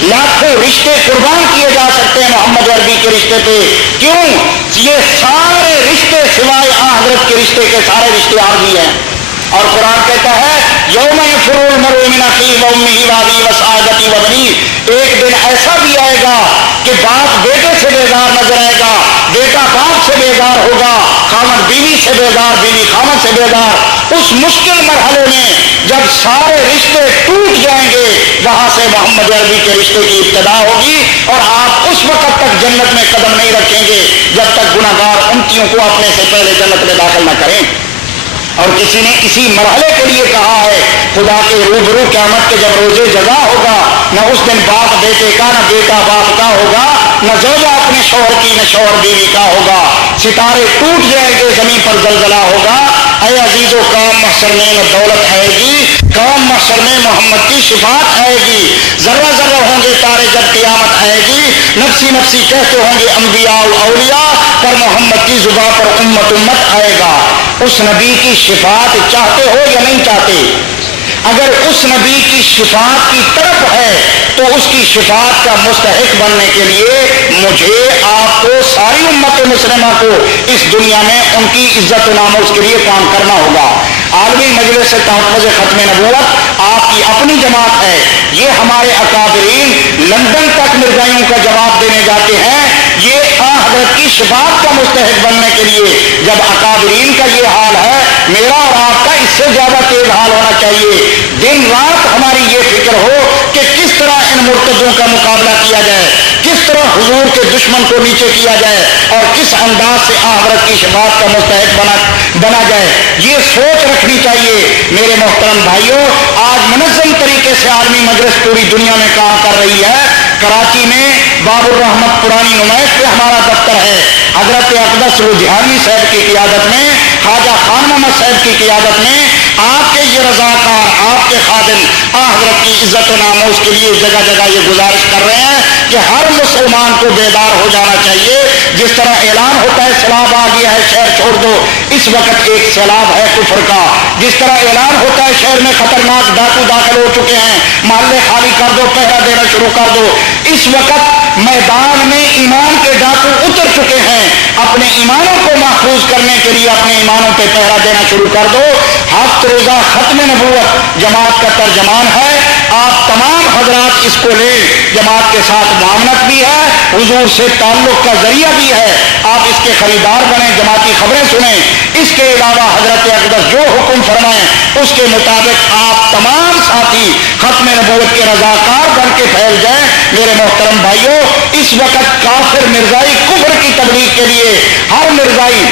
لاکھوں رشتے قربان کیے جا سکتے ہیں محمد عربی کے رشتے پہ۔ کیوں؟ یہ سارے رشتے سوائے حضرت کے رشتے کے سارے رشتے عارضی ہیں، اور قرآن کہتا ہے یوم یفر المرء من اخیہ وامہ وابیہ وصاحبتہ وبنیہ، ایک دن ایسا بھی آئے گا کہ باپ بیٹے سے بیزار نظر آئے گا، بیٹا باپ سے بیزار ہوگا، خامد بیوی سے بیزار، بیوی خامد سے بیزار۔ اس مشکل مرحلے میں جب سارے رشتے ٹوٹ جائیں گے، وہاں سے محمد عربی کے رشتے کی ابتدا ہوگی، اور آپ اس وقت تک جنت میں قدم نہیں رکھیں گے جب تک گناہگار امتیوں کو اپنے سے پہلے جنت میں داخل نہ کریں۔ اور کسی نے اسی مرحلے کے لیے کہا ہے خدا کے روبرو قیامت کے جب روزے جزا ہوگا، نہ اس دن باپ بیٹے کا، نہ بیٹا باپ کا ہوگا، نہ زوجہ اپنے شوہر کی، نہ شوہر بیوی کا ہوگا، ستارے ٹوٹ جائیں گے، زمین پر زلزلہ ہوگا۔ اے عزیزو، کام محشر میں نہ دولت آئے گی، کام محشر میں محمد کی شفاعت آئے گی، ذرہ ذرہ ہوں گے تارے جب قیامت آئے گی، نفسی نفسی کہتے ہوں گے انبیاء اولیاء، پر محمد کی زبان پر امت امت آئے گا۔ اس نبی کی شفاعت چاہتے ہو یا نہیں چاہتے؟ اگر اس نبی کی شفاعت کی طرف ہے تو اس کی شفاعت کا مستحق بننے کے لیے مجھے، آپ کو، ساری امت مسلمہ کو اس دنیا میں ان کی عزت و ناموس کے لیے کام کرنا ہوگا۔ عالمی مجلس تحفظ ختم نبوت آپ کی اپنی جماعت ہے، یہ ہمارے اکابرین لندن تک مرزائیوں کا جواب دینے جاتے ہیں، یہ حضرت کی شفاعت کا مستحق بننے کے لیے۔ جب اکابرین کا یہ حال ہے، میرا اور آپ کا اس سے زیادہ تیز حال ہونا چاہیے۔ دن رات ہماری یہ فکر ہو کہ کس طرح ان مرتدوں کا مقابلہ کیا جائے، کس طرح حضور کے دشمن کو نیچے کیا جائے، اور کس انداز سے حضرت کی شفاعت کا مستحق بنا جائے، یہ سوچ رکھنی چاہیے۔ میرے محترم بھائیوں، آج منظم طریقے سے عالمی مجلس پوری دنیا میں کام کر رہی ہے۔ کراچی میں باب الرحمت پرانی نمائش پہ ہمارا دفتر ہے، حضرت اقدس لدھیانوی صاحب کی قیادت میں، خواجہ خان محمد صاحب کی قیادت میں، آپ کے یہ رضاکار، آپ کے خادم حضرت کی عزت و ناموس کے لیے جگہ جگہ یہ گزارش کر رہے ہیں کہ ہر مسلمان کو بیدار ہو جانا چاہیے۔ جس طرح اعلان ہوتا ہے سیلاب آ گیا ہے شہر چھوڑ دو، اس وقت ایک سیلاب ہے کفر کا۔ جس طرح اعلان ہوتا ہے شہر میں خطرناک ڈاکو داخل ہو چکے ہیں، محلے خالی کر دو، پہرا دینا شروع کر دو، اس وقت میدان میں ایمان کے ڈاکو اتر چکے ہیں، اپنے ایمانوں کو محفوظ کرنے کے لیے اپنے ایمانوں پہ پہرا دینا شروع کر دو۔ ہفت روزہ ختم نبوت جماعت کا ترجمان ہے، آپ تمام حضرات اس کو لیں، جماعت کے ساتھ معاملت بھی ہے، حضور سے تعلق کا ذریعہ بھی ہے، آپ اس کے خریدار بنیں، جماعتی خبریں سنیں۔ اس کے علاوہ حضرت اقدس جو حکم فرمائیں اس کے مطابق آپ تمام ساتھی ختم نبوت کے رضاکار بن کے پھیل جائیں۔ میرے محترم بھائیوں، اس وقت کافر مرزائی کفر کی تبلیغ کے لیے ہر مرزائی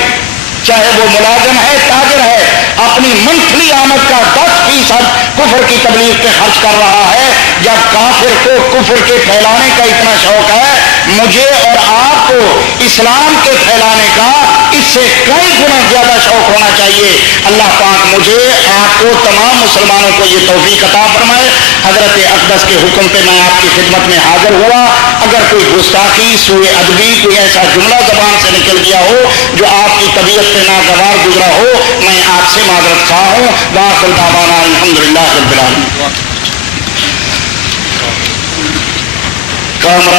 چاہے وہ ملازم ہے، تاجر ہے، اپنی منتھلی آمد کا 10% کفر کی تبلیغ پہ خرچ کر رہا ہے۔ جب کافر کو کفر کے پھیلانے کا اتنا شوق ہے، مجھے اور آپ کو اسلام کے پھیلانے کا اس سے کئی گنا زیادہ شوق ہونا چاہیے۔ اللہ پاک مجھے، آپ کو، تمام مسلمانوں کو یہ توفیق عطا فرمائے۔ حضرت اقدس کے حکم پہ میں آپ کی خدمت میں حاضر ہوا۔ اگر کوئی گستاخی، سوء ادبی، کوئی ایسا جملہ زبان سے نکل گیا ہو جو آپ کی طبیعت پہ ناگوار گزرا ہو، میں آپ سے معذرت خواہ ہوں۔ وآخر دعوانا الحمدللہ رب العالمین۔